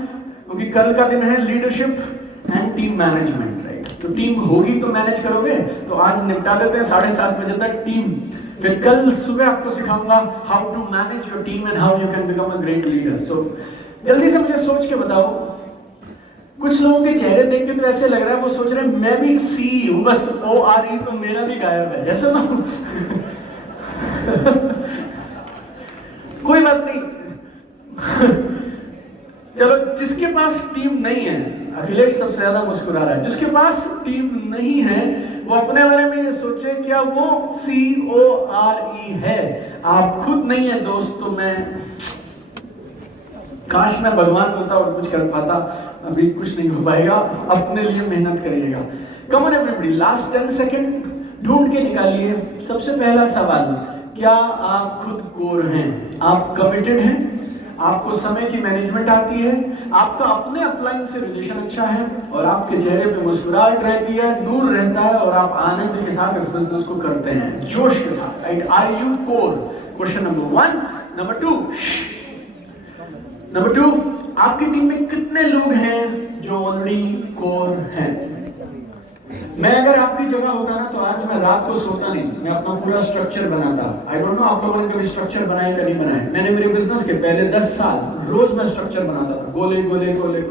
क्योंकि कल का दिन है leadership and team management, right? तो टीम होगी तो मैनेज करोगे, तो आज निपटा देते हैं 7:30 बजे तक टीम, फिर कल सुबह आपको सिखाऊंगा how to manage your team and how you can become a great leader. So जल्दी से मुझे सोच के बताओ, कुछ लोगों के चेहरे देख के तो ऐसे लग रहा है वो सोच रहे हैं मैं भी सी हूं, बस ORE तो मेरा भी गायब है, ऐसा ना? कोई बात नहीं। चलो, जिसके पास टीम नहीं है, अखिलेश सबसे ज्यादा मुस्कुरा रहा है, जिसके पास टीम नहीं है वो अपने बारे में ये सोचे क्या वो CORE है? आप खुद नहीं है दोस्त, तो मैं काश मैं भगवान होता और कुछ कर पाता, अभी कुछ नहीं हो पाएगा, अपने लिए मेहनत करिएगा। कम ऑन एवरीबॉडी, लास्ट 10 सेकेंड ढूंढ के निकालिए। सबसे पहला सवाल, क्या आप खुद कोर हैं? आप कमिटेड हैं? आपको समय की मैनेजमेंट आती है, आपका अपने अपलाइन से रिलेशन अच्छा है और आपके चेहरे पे मुस्कुराहट रहती है, नूर रहता है और आप आनंद के साथ इस बिजनेस को करते हैं, जोश के साथ, right? Are you core? Question number 1। Number two, आपकी टीम में कितने लोग हैं जो ऑलरेडी कोर हैं? मैं अगर आपकी जगह होता ना तो आज मैं रात को सोता नहीं, मैं अपना पूरा स्ट्रक्चर बनाता। आई डोंट नो आप लोगों ने कभी स्ट्रक्चर बनाया कि नहीं बनाया। मैंने मेरे बिजनेस के पहले 10 साल रोज मैं स्ट्रक्चर बनाता था, गोले गोले गोले।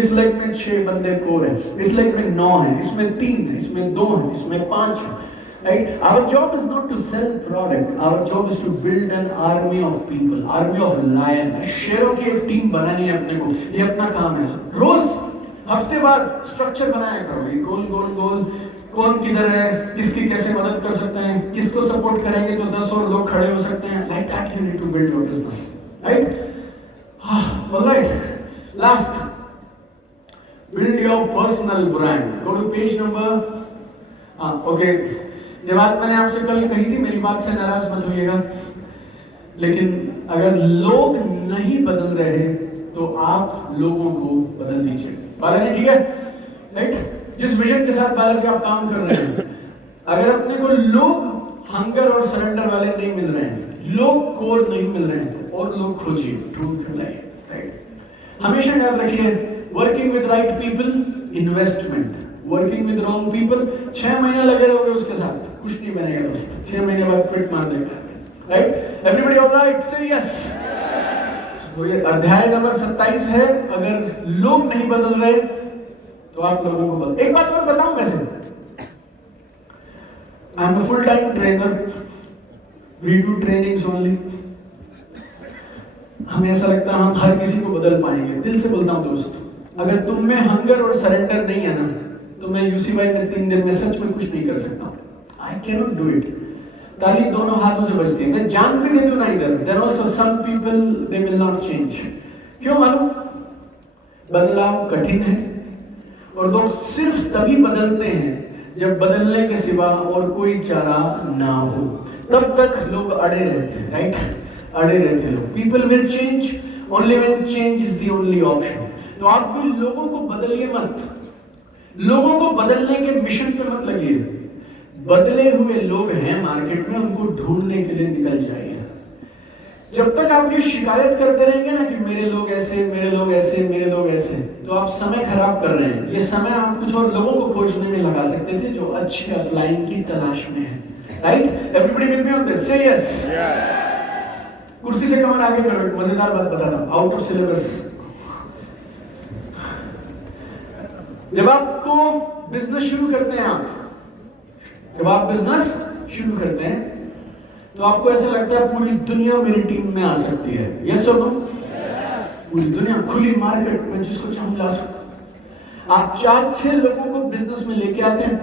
इस लाइफ में 6 बंदे कोर है, इस लाइफ में 9 है, इसमें 3 है, इसमें 2 है, इसमें 5 है, right? Our job is not to sell product, our job is to build an army of people, army of lion। शेरों की एक टीम बनानी है अपने को, ये अपना काम है। रोज हफ्ते बाद स्ट्रक्चर बनाया करो, ये गोल गोल गोल, कौन किधर है, किसकी कैसे मदद कर सकते हैं, किसको सपोर्ट करेंगे तो 10 और लोग खड़े हो सकते हैं। Like that you need to build your business, right? Alright, last, build your personal brand. Go to page number, okay. ये बात मैंने आपसे कल कही थी, मेरी बात से नाराज मत होइएगा, लेकिन अगर लोग नहीं बदल रहे तो आप लोगों को बदल दीजिए। बालाजी, ठीक है? राइट? जिस विजन के साथ बालाजी आप काम कर रहे हैं, अगर अपने को लोग हंगर और सरेंडर वाले नहीं मिल रहे हैं, लोग कोर नहीं मिल रहे हैं, तो और लोग खोजिए, ढूंढ लाइए, राइट? हमेशा याद रखिए, working with right people investment, working with wrong people 6 महीने लगे रहोगे उसके साथ, कुछ नहीं बनेगा दोस्त, 6 महीने बाद क्विट मार देगा, राइट? एवरीबॉडी ऑलराइट, से यस। तो ये अध्याय नंबर 27 है। अगर लोग नहीं बदल रहे तो आप लोगों को बदल। एक बात मैं बताऊं, वैसे I am a full time trainer, we do trainings only. हमें ऐसा लगता है हम हर किसी को बदल पाएंगे। दिल से बोलता हूं दोस्त, अगर तुम में हंगर और सरेंडर नहीं है ना, तो मैं यूसी भाई में 3 दिन में सच में कुछ नहीं कर सकता। I can not do it. ताली दोनों हाथों से बजती है। मैं जान भी दे दूं ना इधर, there also some people they will not change. क्यों मालूम? बदलाव कठिन है और लोग सिर्फ तभी बदलते हैं जब बदलने के सिवा और कोई चारा ना हो, तब तक लोग अड़े रहते हैं, राइट? अड़े रहते हैं लोग। People will change only when change is the only option. तो आप भी लोगों को बदलिए मत, लोगों को बदलने के मिशन पे मत लगिए। बदले हुए लोग हैं मार्केट में, उनको ढूंढने के लिए निकल जाइए। जब तक आप ये शिकायत करते रहेंगे ना कि मेरे लोग ऐसे, मेरे लोग ऐसे, मेरे लोग ऐसे, तो आप समय खराब कर रहे हैं। ये समय आप कुछ और लोगों को खोजने में लगा सकते थे जो अच्छे अपलाइन की तलाश में है, right? Everybody will be on this, से यस। कुर्सी से कमर आगे करो, एक मजेदार बात बताता हूं, आउट ऑफ सिलेबस। जब आपको बिजनेस शुरू करते हैं, जब आप बिजनेस शुरू करते हैं तो आपको ऐसा लगता है पूरी दुनिया मेरी टीम में आ सकती है। यस और नो? पूरी दुनिया, खुली मार्केट में जिसको चाहूं ला सकता। आप 4-6 लोगों को बिजनेस में लेके आते हैं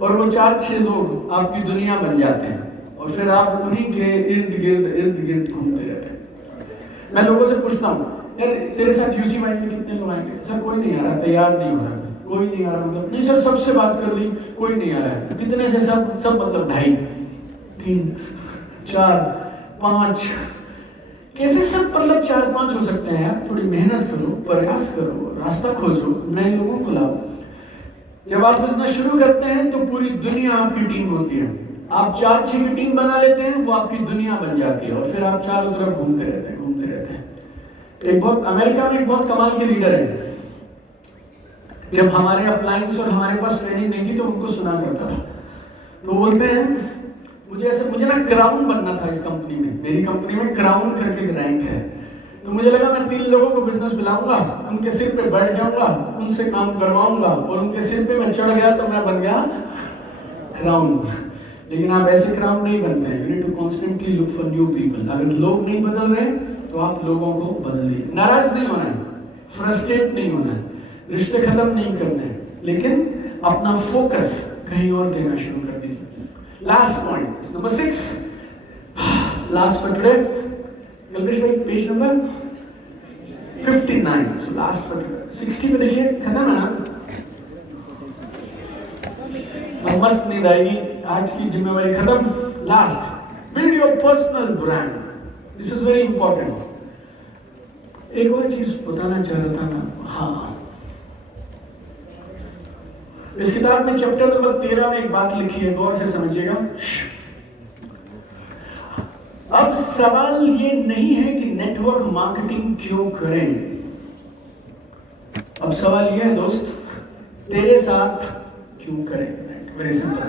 और वो 4-6 लोग आपकी दुनिया बन जाते हैं और फिर आप उन्हीं के इर्द गिर्द घूमते रहते हैं। मैं लोगों से पूछता हूँ, यार तेरे साथ यूसी वाई में कितने लोग आएंगे? सर कोई नहीं आ रहा, तैयार नहीं हो रहा, कोई नहीं आ रहा। मतलब नहीं सर, सबसे बात कर ली, कोई नहीं आ रहा है। कितने से? सब मतलब 2.5, 3, 4, 5। कैसे सब मतलब 4-5 हो सकते हैं यार? थोड़ी मेहनत करो, प्रयास करो, रास्ता खोजो, नए लोगों को लाओ। जब आप बिजनेस शुरू करते हैं तो पूरी दुनिया आपकी टीम होती है। आप 4-6 की टीम बना लेते हैं, वो आपकी दुनिया बन जाती है और फिर आप चारों तरफ घूमते रहते हैं, घूमते रहते हैं। एक बहुत अमेरिका में एक बहुत कमाल के लीडर है। जब हमारे अपलाइंस और हमारे पास ट्रेनिंग नहीं थी तो उनको सुना करता था। तो बोलते हैं मुझे ना क्राउन बनना था इस कंपनी में। मेरी कंपनी में क्राउन करके रैंक है। तो मुझे लगा मैं 3 लोगों को बिजनेस बुलाऊंगा, उनके सिर पे बैठ जाऊंगा, उनसे काम करवाऊंगा और उनके सिर पे मैं चढ़ गया तो मैं बन गया क्राउन। लेकिन आप ऐसे क्राउन नहीं बनते हैं। You need to constantly look for new people. अगर लोग नहीं बदल रहे तो आप लोगों को बदलिए। नाराज नहीं होना है, फ्रस्ट्रेट नहीं होना है, रिश्ते खत्म नहीं करने हैं, लेकिन अपना फोकस कहीं और देना शुरू कर दीजिए। Last point, number 6, last for today. Kalpesh भाई page number 59। So last for today 60 पे देखिए, खत्म है ना? मस्त नींद आएगी, आज की जिम्मेवारी खत्म। Last, build your personal brand. This is very important. एक और चीज बताना चाह रहा था मैं। हाँ, इस किताब में चैप्टर नंबर 13 में एक बात लिखी है, गौर से समझिएगा। अब सवाल ये नहीं है कि नेटवर्क मार्केटिंग क्यों करें, अब सवाल ये है दोस्त, तेरे साथ क्यों करें। Very simple.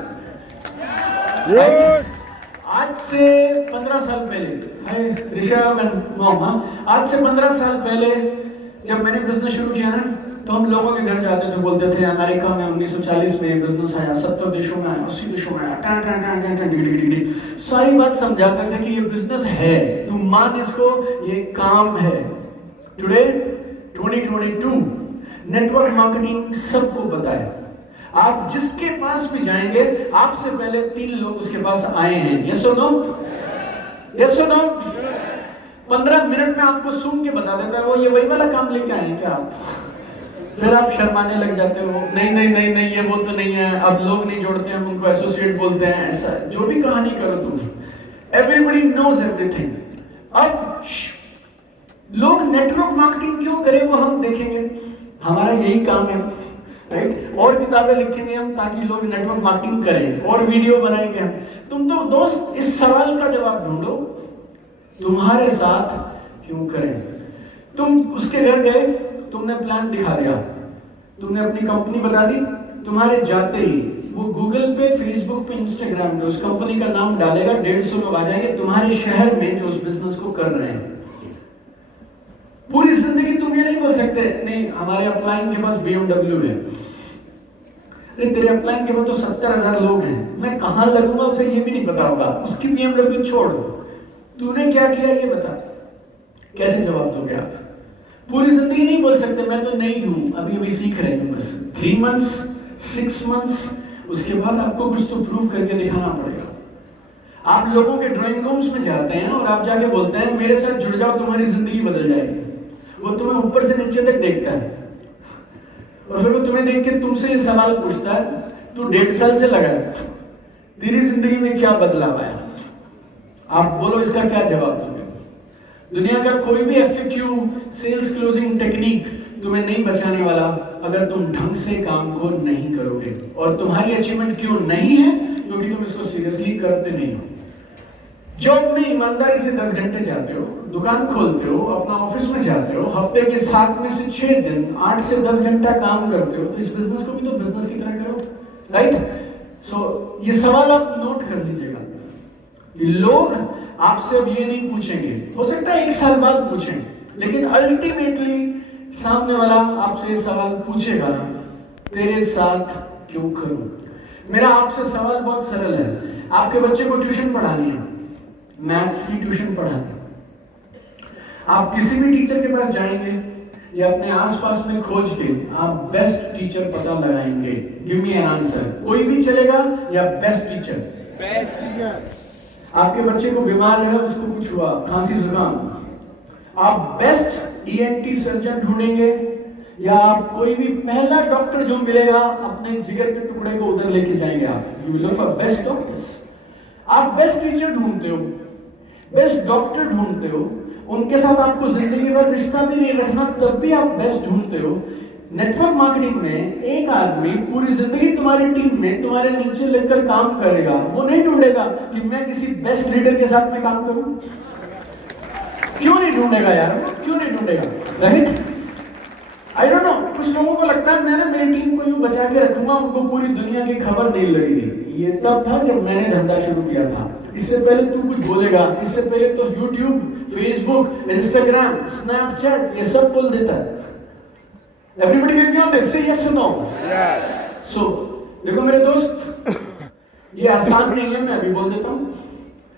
आज से 15 साल पहले, ऋषभ एंड मोमा, आज से 15 साल पहले जब मैंने बिजनेस शुरू किया ना, तो हम लोगों के घर जाते थे, बोलते थे अमेरिका में 1940 में बिजनेस आया, 70 देशों में आया, 80 देशों में आया, सारी बात समझाते थे कि ये बिजनेस है, तू मान इसको, ये काम है। टुडे 2022 नेटवर्क मार्केटिंग सबको पता है। आप जिसके पास भी जाएंगे, आपसे पहले 3 लोग उसके पास आए हैं। यस और नो? यस और नो? 15 मिनट में आपको सुन के बता देता है वो ये वही वाला काम लेके आए हैं क्या आप? फिर आप शर्माने लग जाते हो, नहीं नहीं नहीं नहीं ये वो तो नहीं है, अब लोग नहीं जोड़ते हैं, उनको एसोसिएट बोलते हैं, ऐसा जो भी कहानी करो तुम, एवरीबडी नोज एवरीथिंग। अब लोग नेटवर्क मार्केटिंग क्यों करें वो हम देखेंगे, हमारा यही काम है, राइट? और किताबें लिखेंगे हम ताकि लोग नेटवर्क मार्केटिंग करें, और वीडियो बनाएंगे हम। तुम तो दोस्त इस सवाल का जवाब ढूंढो, तुम्हारे साथ क्यों करें। तुम उसके घर गए, तुमने प्लान दिखा दिया, तुमने अपनी कंपनी बता दी, तुम्हारे जाते ही वो गूगल पे, फेसबुक पे, इंस्टाग्राम पे उस कंपनी का नाम डालेगा, 150 लोग आ जाएंगे तुम्हारे शहर में जो उस बिजनेस को कर रहे हैं। पूरी जिंदगी तुम ये नहीं बोल सकते नहीं हमारे अपलाइन के पास BMW है, अरे तेरे अपलाइन के पास तो 70,000 लोग हैं, मैं कहां लगूंगा उसे ये भी नहीं पता होगा, उसकी BMW छोड़, तूने क्या किया ये बता। कैसे जवाब दोगे आप? पूरी जिंदगी नहीं बोल सकते मैं तो नहीं हूं, अभी अभी सीख रहे हैं, बस 3 मंथ्स 6 मंथ्स, उसके बाद आपको कुछ तो प्रूव करके दिखाना पड़ेगा। आप लोगों के ड्राइंग रूम्स में जाते हैं और आप जाके बोलते हैं मेरे साथ जुड़ जाओ तुम्हारी जिंदगी बदल जाएगी, वो तुम्हें ऊपर से नीचे तक देखता है और फिर वो तुम्हें देख के तुमसे सवाल पूछता है तू 1.5 साल से लगा है, तेरी जिंदगी में क्या बदलाव आया? आप बोलो इसका क्या जवाब दोगे? दुनिया का कोई भी FAQ सेल्स क्लोजिंग टेक्निक तुम्हें नहीं बचाने वाला अगर तुम ढंग से काम को नहीं करोगे। और तुम्हारी अचीवमेंट क्यों नहीं है? क्योंकि तुम इसको सीरियसली करते नहीं हो। जॉब में ईमानदारी से 10 घंटे जाते हो, दुकान खोलते हो, अपना ऑफिस में जाते हो, हफ्ते के 7 में से 6 दिन 8 से 10 घंटा काम करते हो, तो इस बिजनेस को भी तो बिजनेस की तरह करो, राइट? सो ये सवाल आप नोट कर लीजिएगा। लोग आपसे अब ये नहीं पूछेंगे, हो सकता है 1 साल बाद पूछें, लेकिन अल्टीमेटली सामने वाला आपसे सवाल पूछेगा तेरे साथ क्यों करूं। मेरा आपसे सवाल बहुत सरल है, आपके बच्चे को ट्यूशन पढ़ानी है, मैथ्स की ट्यूशन पढ़ानी, आप किसी भी टीचर के पास जाएंगे या अपने आसपास में खोज के आप बेस्ट टीचर पता लगाएंगे। गिव मी एन आंसर, कोई भी चलेगा या बेस्ट टीचर? Best teacher. आपके बच्चे को बीमार है, उसको कुछ हुआ, खांसी जुकाम, आप बेस्ट ENT सर्जन ढूंढेंगे या आप कोई भी पहला डॉक्टर जो मिलेगा अपने जिगर के टुकड़े को उधर लेके जाएंगे? आप you will look for best doctors. आप बेस्ट टीचर ढूंढते हो, बेस्ट डॉक्टर ढूंढते हो, उनके साथ आपको जिंदगी भर रिश्ता भी नहीं रखना, तब भी आप बेस्ट ढूंढते हो। नेटवर्क मार्केटिंग में एक आदमी पूरी जिंदगी तुम्हारी टीम में तुम्हारे नीचे लेकर काम करेगा, वो नहीं ढूंढेगा कि मैं किसी बेस्ट लीडर के साथ में काम करूं। क्यों नहीं ढूंढेगा यार, क्यों नहीं ढूंढेगा, राइट? आई डोंट नो, कुछ लोगों को लगता है मैं ना मेरी टीम को यूं बचा के रखूंगा, उनको पूरी दुनिया की खबर नहीं लगेगी। ये तब था जब मैंने धंधा शुरू किया था, इससे पहले तू कुछ बोलेगा, इससे पहले तो YouTube, Facebook, Instagram, Snapchat ये सब बोल देता है। Everybody will be on this, say yes or no? Yes. So, देखो मेरे दोस्त, ये आसान नहीं है, मैं अभी बोल देता हूँ।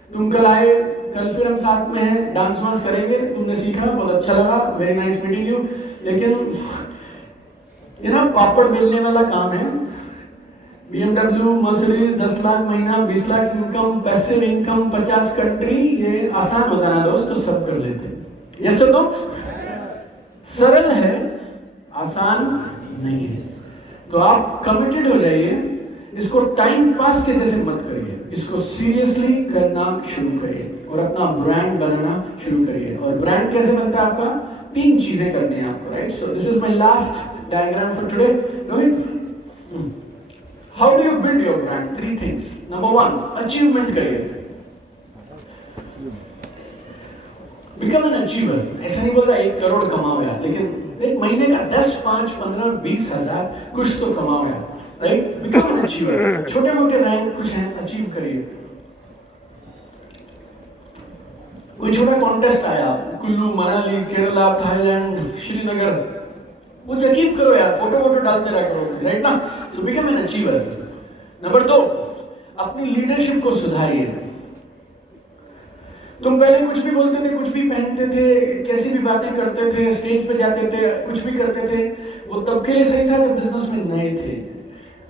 तुम कल आए, कल फिर हम साथ में हैं, डांस वांस करेंगे, तुमने सीखा, बहुत अच्छा लगा, वेरी नाइस मीटिंग यू। लेकिन ये ना पापड़ बेलने वाला काम है। BMW, मर्सिडीज, 10 लाख महीना, 20 lakh income, passive income, 50 country, ये आसान होता है दोस्त, तो सब कर लेते। यस और नो? सरल है, आसान नहीं है। तो आप कमिटेड हो जाइए, इसको टाइम पास के जैसे मत करिए, इसको सीरियसली करना शुरू करिए और अपना ब्रांड बनाना शुरू करिए। और ब्रांड कैसे बनता है आपका? तीन चीजें करनी है आपको, right? So this is my last diagram for today. Rohit, how do you build your brand? 3 things. Number 1, achievement करिए. Become an achiever. ऐसा नहीं बोल रहा 1 करोड़ कमाओ यार, लेकिन एक महीने का 10, 5, 15, 20 हजार कुछ तो कमाओ यार, राइट? Become an achiever. छोटे मोटे रैंक कुछ हैं, अचीव करिए. कोई छोटा कॉन्टेस्ट आया, कुल्लू, मनाली, केरला, थाईलैंड, श्रीनगर, कुछ अचीव करो यार, फोटो वोटो डालते रहा करो, राइट ना? So become an achiever. Number 2, अपनी लीडरशिप को सुधारिए. तुम पहले कुछ भी बोलते थे, कुछ भी पहनते थे, कैसी भी बातें करते थे, स्टेज पे जाते थे, कुछ भी करते थे, वो तब के लिए सही था जब बिजनेस में नए थे.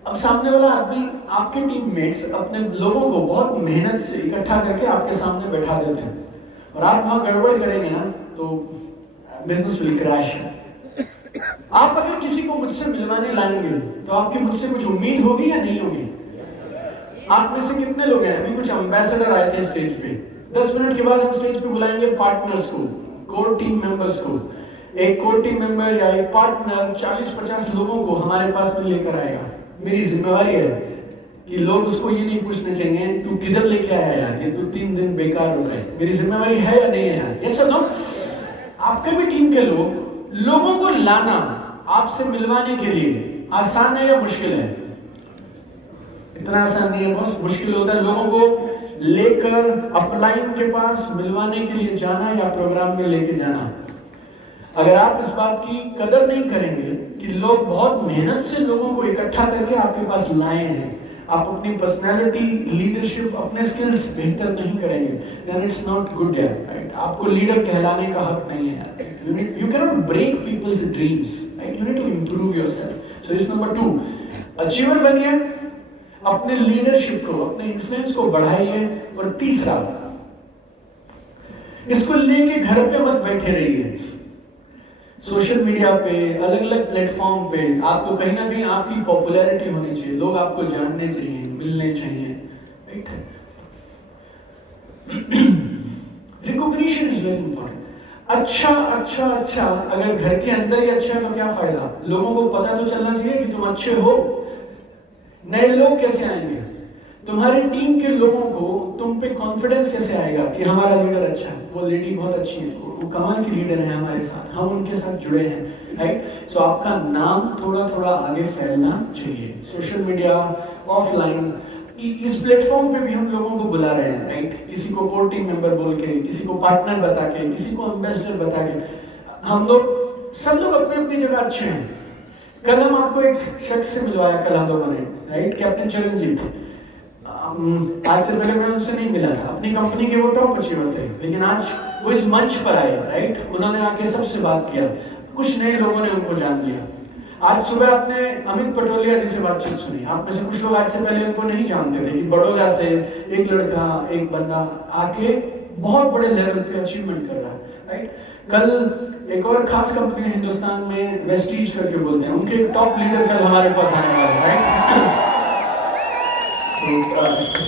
अब सामने वाला आदमी, आपके टीममेट्स अपने लोगों को बहुत मेहनत से इकट्ठा करके आपके सामने बैठा देते हैं, और आप वहां गड़बड़ करेंगे ना तो बिजनेस विल क्रैश. आप अगर किसी को मुझसे मिलवाने लाएंगे तो आपकी मुझसे कुछ उम्मीद होगी या नहीं होगी? आप में से कितने लोग हैं? अभी कुछ एम्बेसडर आए थे स्टेज पे, 10 मिनट के बाद हम स्टेज पे बुलाएंगे पार्टनर्स को, कोर टीम मेंबर्स को. एक कोर टीम मेंबर या एक पार्टनर 40-50 लोगों को हमारे पास में लेकर आएगा. मेरी जिम्मेवारी है कि लोग उसको ये नहीं पूछने चाहिए तू किधर लेके आया यार, ये तो 3 दिन बेकार हो गए. मेरी जिम्मेवारी है या नहीं है यार? यस और नो? आपके भी टीम के लोगों को लाना आपसे मिलवाने के लिए आसान है या मुश्किल है? इतना आसान नहीं है बॉस, मुश्किल होता है लोगों को लेकर अपलाइन के पास मिलवाने के लिए जाना या प्रोग्राम में लेके जाना. अगर आप इस बात की कदर नहीं करेंगे कि लोग बहुत मेहनत से लोगों को इकट्ठा करके आपके पास लाए हैं, आप अपनी पर्सनालिटी, लीडरशिप, अपने स्किल्स बेहतर नहीं करेंगे, देन इट्स नॉट गुड यार, राइट? आपको लीडर कहलाने का हक नहीं है यार. You can not break people's dreams, right? You need to improve yourself. So इस नंबर 2, अचीवर बनिए, अपने लीडरशिप को, अपने इन्फ्लुएंस को बढ़ाइए. और तीसरा, इसको लेके घर पे मत बैठे रहिए. सोशल मीडिया पे, अलग अलग प्लेटफॉर्म पे आपको कहीं ना कहीं आपकी पॉपुलैरिटी होनी चाहिए, लोग आपको जानने चाहिए, मिलने चाहिए, right? Recognition is very important. अच्छा अगर घर के अंदर ही अच्छा है तो क्या फायदा? लोगों को पता तो चलना चाहिए कि तुम अच्छे हो. नए लोग कैसे आएंगे? तुम्हारी टीम के लोगों को तुम पे कॉन्फिडेंस कैसे आएगा कि हमारा लीडर अच्छा है, वो लेडी बहुत अच्छी है, वो कमाल की लीडर है हमारे साथ, हम उनके साथ जुड़े हैं, राइट? सो आपका नाम थोड़ा आगे फैलना चाहिए. सोशल मीडिया, ऑफलाइन, इस प्लेटफॉर्म पे भी हम लोगों को बुला रहे हैं, राइट? किसी को कोर टीम मेंबर बोल के, किसी को पार्टनर बता के, किसी को एम्बेसडर बता के. हम लोग सब लोग अपनी अपनी जगह अच्छे हैं. कल हम आपको एक शख्स से मिलवाया, कल हम लोगों ने, राइट? कैप्टन चरणजीत. आज से पहले मैं उनसे नहीं मिला था, अपनी कंपनी के वो टॉप अचीवर थे, लेकिन आज वो इस मंच पर आए, राइट? उन्होंने आके सबसे बात किया, कुछ नए लोगों ने उनको जान लिया. आज सुबह आपने अमित पटोलिया जी से बातचीत सुनी. आप में से कुछ लोग आज से पहले उनको नहीं जानते थे कि बड़ौदा से एक लड़का, एक बंदा आके बहुत बड़े लेवल पे अचीवमेंट कर रहा है, राइट? कल एक और खास कंपनी हिंदुस्तान में वेस्टीज करके बोलते हैं, उनके टॉप लीडर कल हमारे पास आने वाले हैं, राइट?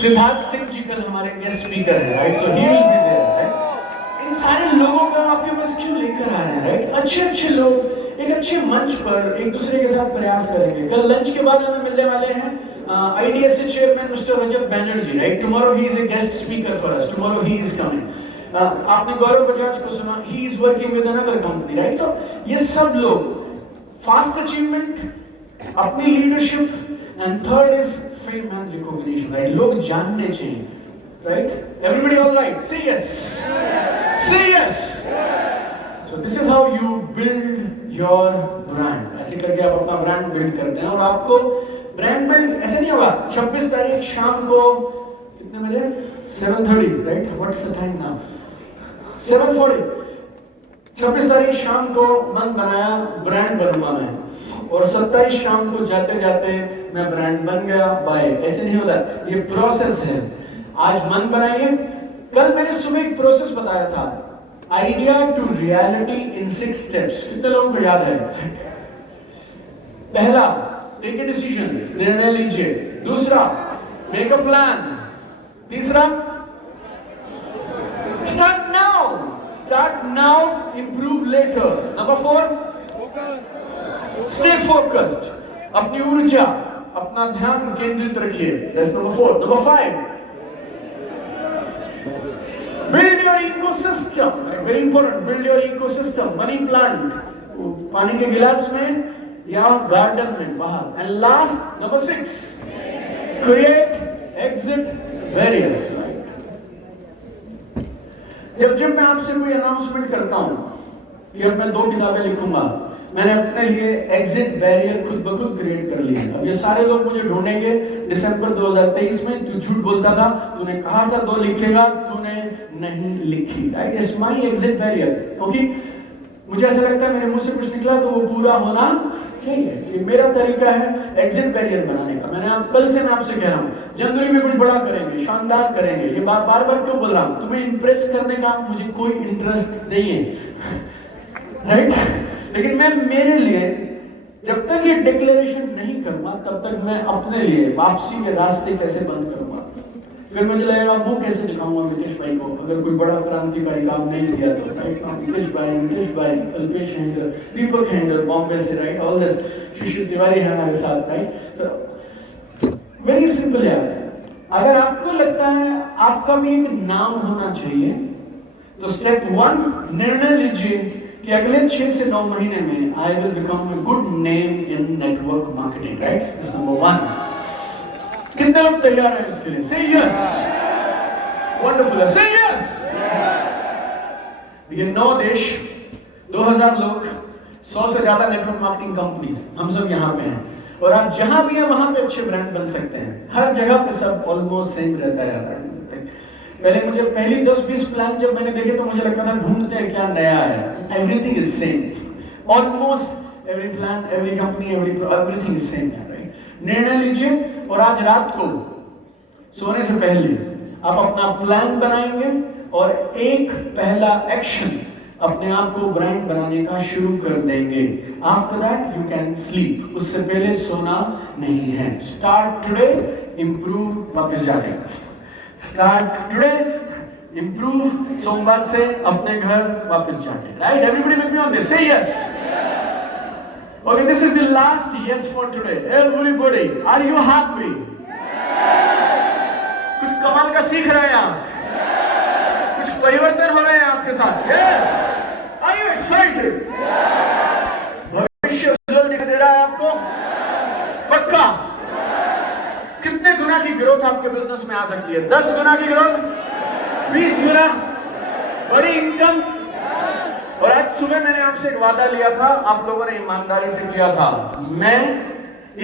सिद्धार्थ सिंह जी कल हमारे गेस्ट स्पीकर हैं, right? So he will be there, right? इन सारे लोगों को आपके पास क्यों लेकर आ रहे हैं, राइट? अच्छे लोग एक अच्छे मंच पर एक दूसरे के साथ प्रयास करेंगे. कल लंच के बाद हमें मिलने वाले हैं IDSC chairman mister Rajat Banerjee, right? Tomorrow he is a guest speaker for us. Tomorrow he is coming. आपने गौरव बजाज को सुना, he is working with another company, right? So ये सब लोग फास्ट अचीवमेंट, अपनी leadership, and third is fame and recognition, right? लोग जानने चाहिए, right? Everybody all right? Say yes, say yes. So this is how you build your brand. ऐसे करके आप अपना ब्रांड बिल्ड करते हैं. और आपको ब्रांड बिल्ड ऐसे नहीं होगा 26 तारीख शाम को कितने बजे? 7:30, right? What's the time now? 7:40. 26 तारीख शाम को मन बनाया ब्रांड बनूंगा मैं, और 27 शाम को जाते जाते मैं ब्रांड बन गया, बाय. ऐसे नहीं होता, ये प्रोसेस है. आज मन बनाइए. कल मैंने सुबह एक प्रोसेस बताया था, idea to reality in 6 steps. कितने लोगों को याद है? पहला, टेक ए डिसीजन, निर्णय लीजिए. दूसरा, मेक अ प्लान. तीसरा, start now. improve later. Number 4, stay focused. अपनी ऊर्जा, अपना ध्यान केंद्रित रखिए. That's number 4. Number 5, build your ecosystem. Very important. Build your ecosystem. Money plant, पानी के गिलास में या गार्डन में बाहर. And last, number 6, create exit barriers. जब मैं आपसे कोई अनाउंसमेंट करता हूं कि अब मैं 2 किताबें लिखूंगा, मैंने अपने लिए एग्जिट बैरियर खुद ब खुद क्रिएट कर लिया. अब ये सारे लोग मुझे ढूंढेंगे दिसंबर 2023 में, तू झूठ बोलता था, तूने कहा था 2 लिखेगा, तूने नहीं लिखी. Right, it's my exit barrier. Okay, मुझे ऐसा लगता है मेरे मुंह से कुछ निकला तो वो पूरा होना चाहिए. ये मेरा तरीका है एग्जिट बैरियर बनाने का. मैंने कल से मैं आपसे कह रहा हूं, जनवरी में कुछ बड़ा करेंगे, शानदार करेंगे. ये बात बार बार क्यों बोल रहा हूं? तुम्हें इंप्रेस करने का मुझे कोई इंटरेस्ट नहीं है. राइट, लेकिन मैं मेरे लिए जब तक ये डिक्लेरेशन नहीं करूंगा तब तक मैं अपने लिए वापसी के रास्ते कैसे बंद करूंगा. फिर मुझे लगेगा मुंह कैसे दिखाऊंगा मुकेश भाई को अगर कोई बड़ा क्रांतिकारी काम नहीं किया तो. राइट, मुकेश भाई, अल्पेश हैंगर, दीपक हैंगर बॉम्बे से. राइट, ऑल दिस, शिशिर तिवारी है हमारे साथ. राइट, सो वेरी सिंपल यार. अगर आपको लगता है आपका भी एक नाम होना चाहिए तो स्टेप 1, निर्णय लीजिए कि अगले 6 से 9 महीने में I will become a good name in network marketing. Right, this number 1. कितने लोग तैयार हैं इसके लिए? से यस. वंडरफुल. से यस. ये 9 देश, 2000 लोग, 100 से ज्यादा नेटवर्क मार्केटिंग कंपनीज, हम सब यहाँ पे हैं. और आप जहां भी हैं वहां पे अच्छे ब्रांड बन सकते हैं. हर जगह पे सब ऑलमोस्ट सेम रहता है. पहले मुझे पहली 10-20 प्लान जब मैंने देखे तो मुझे लगता था ढूंढते हैं क्या नया है. Everything is same. Almost every plan, every company, everything is same. निर्णय लीजिए और आज रात को सोने से पहले आप अपना प्लान बनाएंगे और एक पहला एक्शन अपने आप को ब्रांड बनाने का शुरू कर देंगे. After that you can sleep. उससे पहले सोना नहीं है. Start today, improve. वापस जाके स्टार्ट टुडे, इंप्रूव. सोमवार से अपने घर वापस जाके. Right, everybody will be on this. से yes. Okay, this is the last yes for today. Everybody, are you happy? कुछ कमाल का सीख रहे हैं आप? कुछ परिवर्तन हो रहे हैं आपके साथ? Yes. Are you excited? भविष्य उज्जवल दिख दे रहा है आपको? पक्का? कितने गुना की ग्रोथ आपके बिजनेस में आ सकती है? 10 गुना की ग्रोथ, 20 गुना, बड़ी इनकम. और आज सुबह मैंने आपसे एक वादा लिया था, आप लोगों ने ईमानदारी से किया था, मैं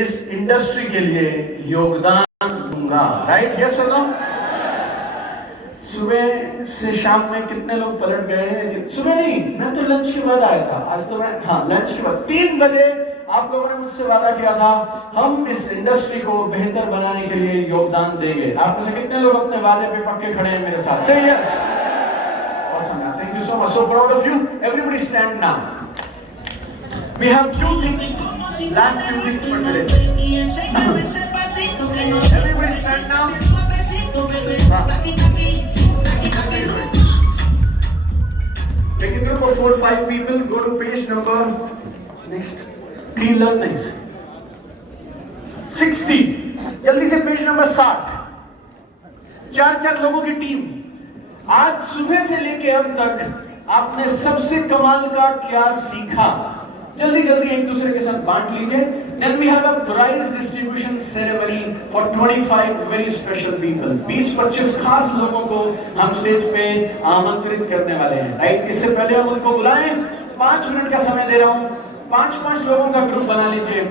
इस इंडस्ट्री के लिए योगदान दूंगा. राइट, यस और नो? सुबह से शाम में कितने लोग पलट गए हैं? सुबह नहीं, मैं तो लंच के बाद आया था. आज तो मैं, हाँ, लंच के बाद 3 बजे आप लोगों ने मुझसे वादा किया था हम इस इंडस्ट्री को बेहतर बनाने के लिए योगदान देंगे. आप में से कितने लोग अपने वादे पे पक्के खड़े हैं मेरे साथ? से yes. Awesome, man. Thank you so much. So proud of you. Everybody stand now. We have few things, last few things for today. Everybody stand now. Take a group of 4-5 people. Go to page number next. 3 learnings. 60. जल्दी से page number 60. 4 लोगों की team. आज सुबह से लेके अब तक आपने सबसे कमाल का क्या सीखा? जल्दी जल्दी एक दूसरे के साथ बांट लीजिए. Then we have a prize distribution ceremony for 25 very special people. 20-25 खास लोगों को हम स्टेज पे आमंत्रित करने वाले हैं. राइट, इससे पहले हम उनको बुलाएं. 5 मिनट का समय दे रहा हूं. 5-5 लोगों का ग्रुप बना लीजिए.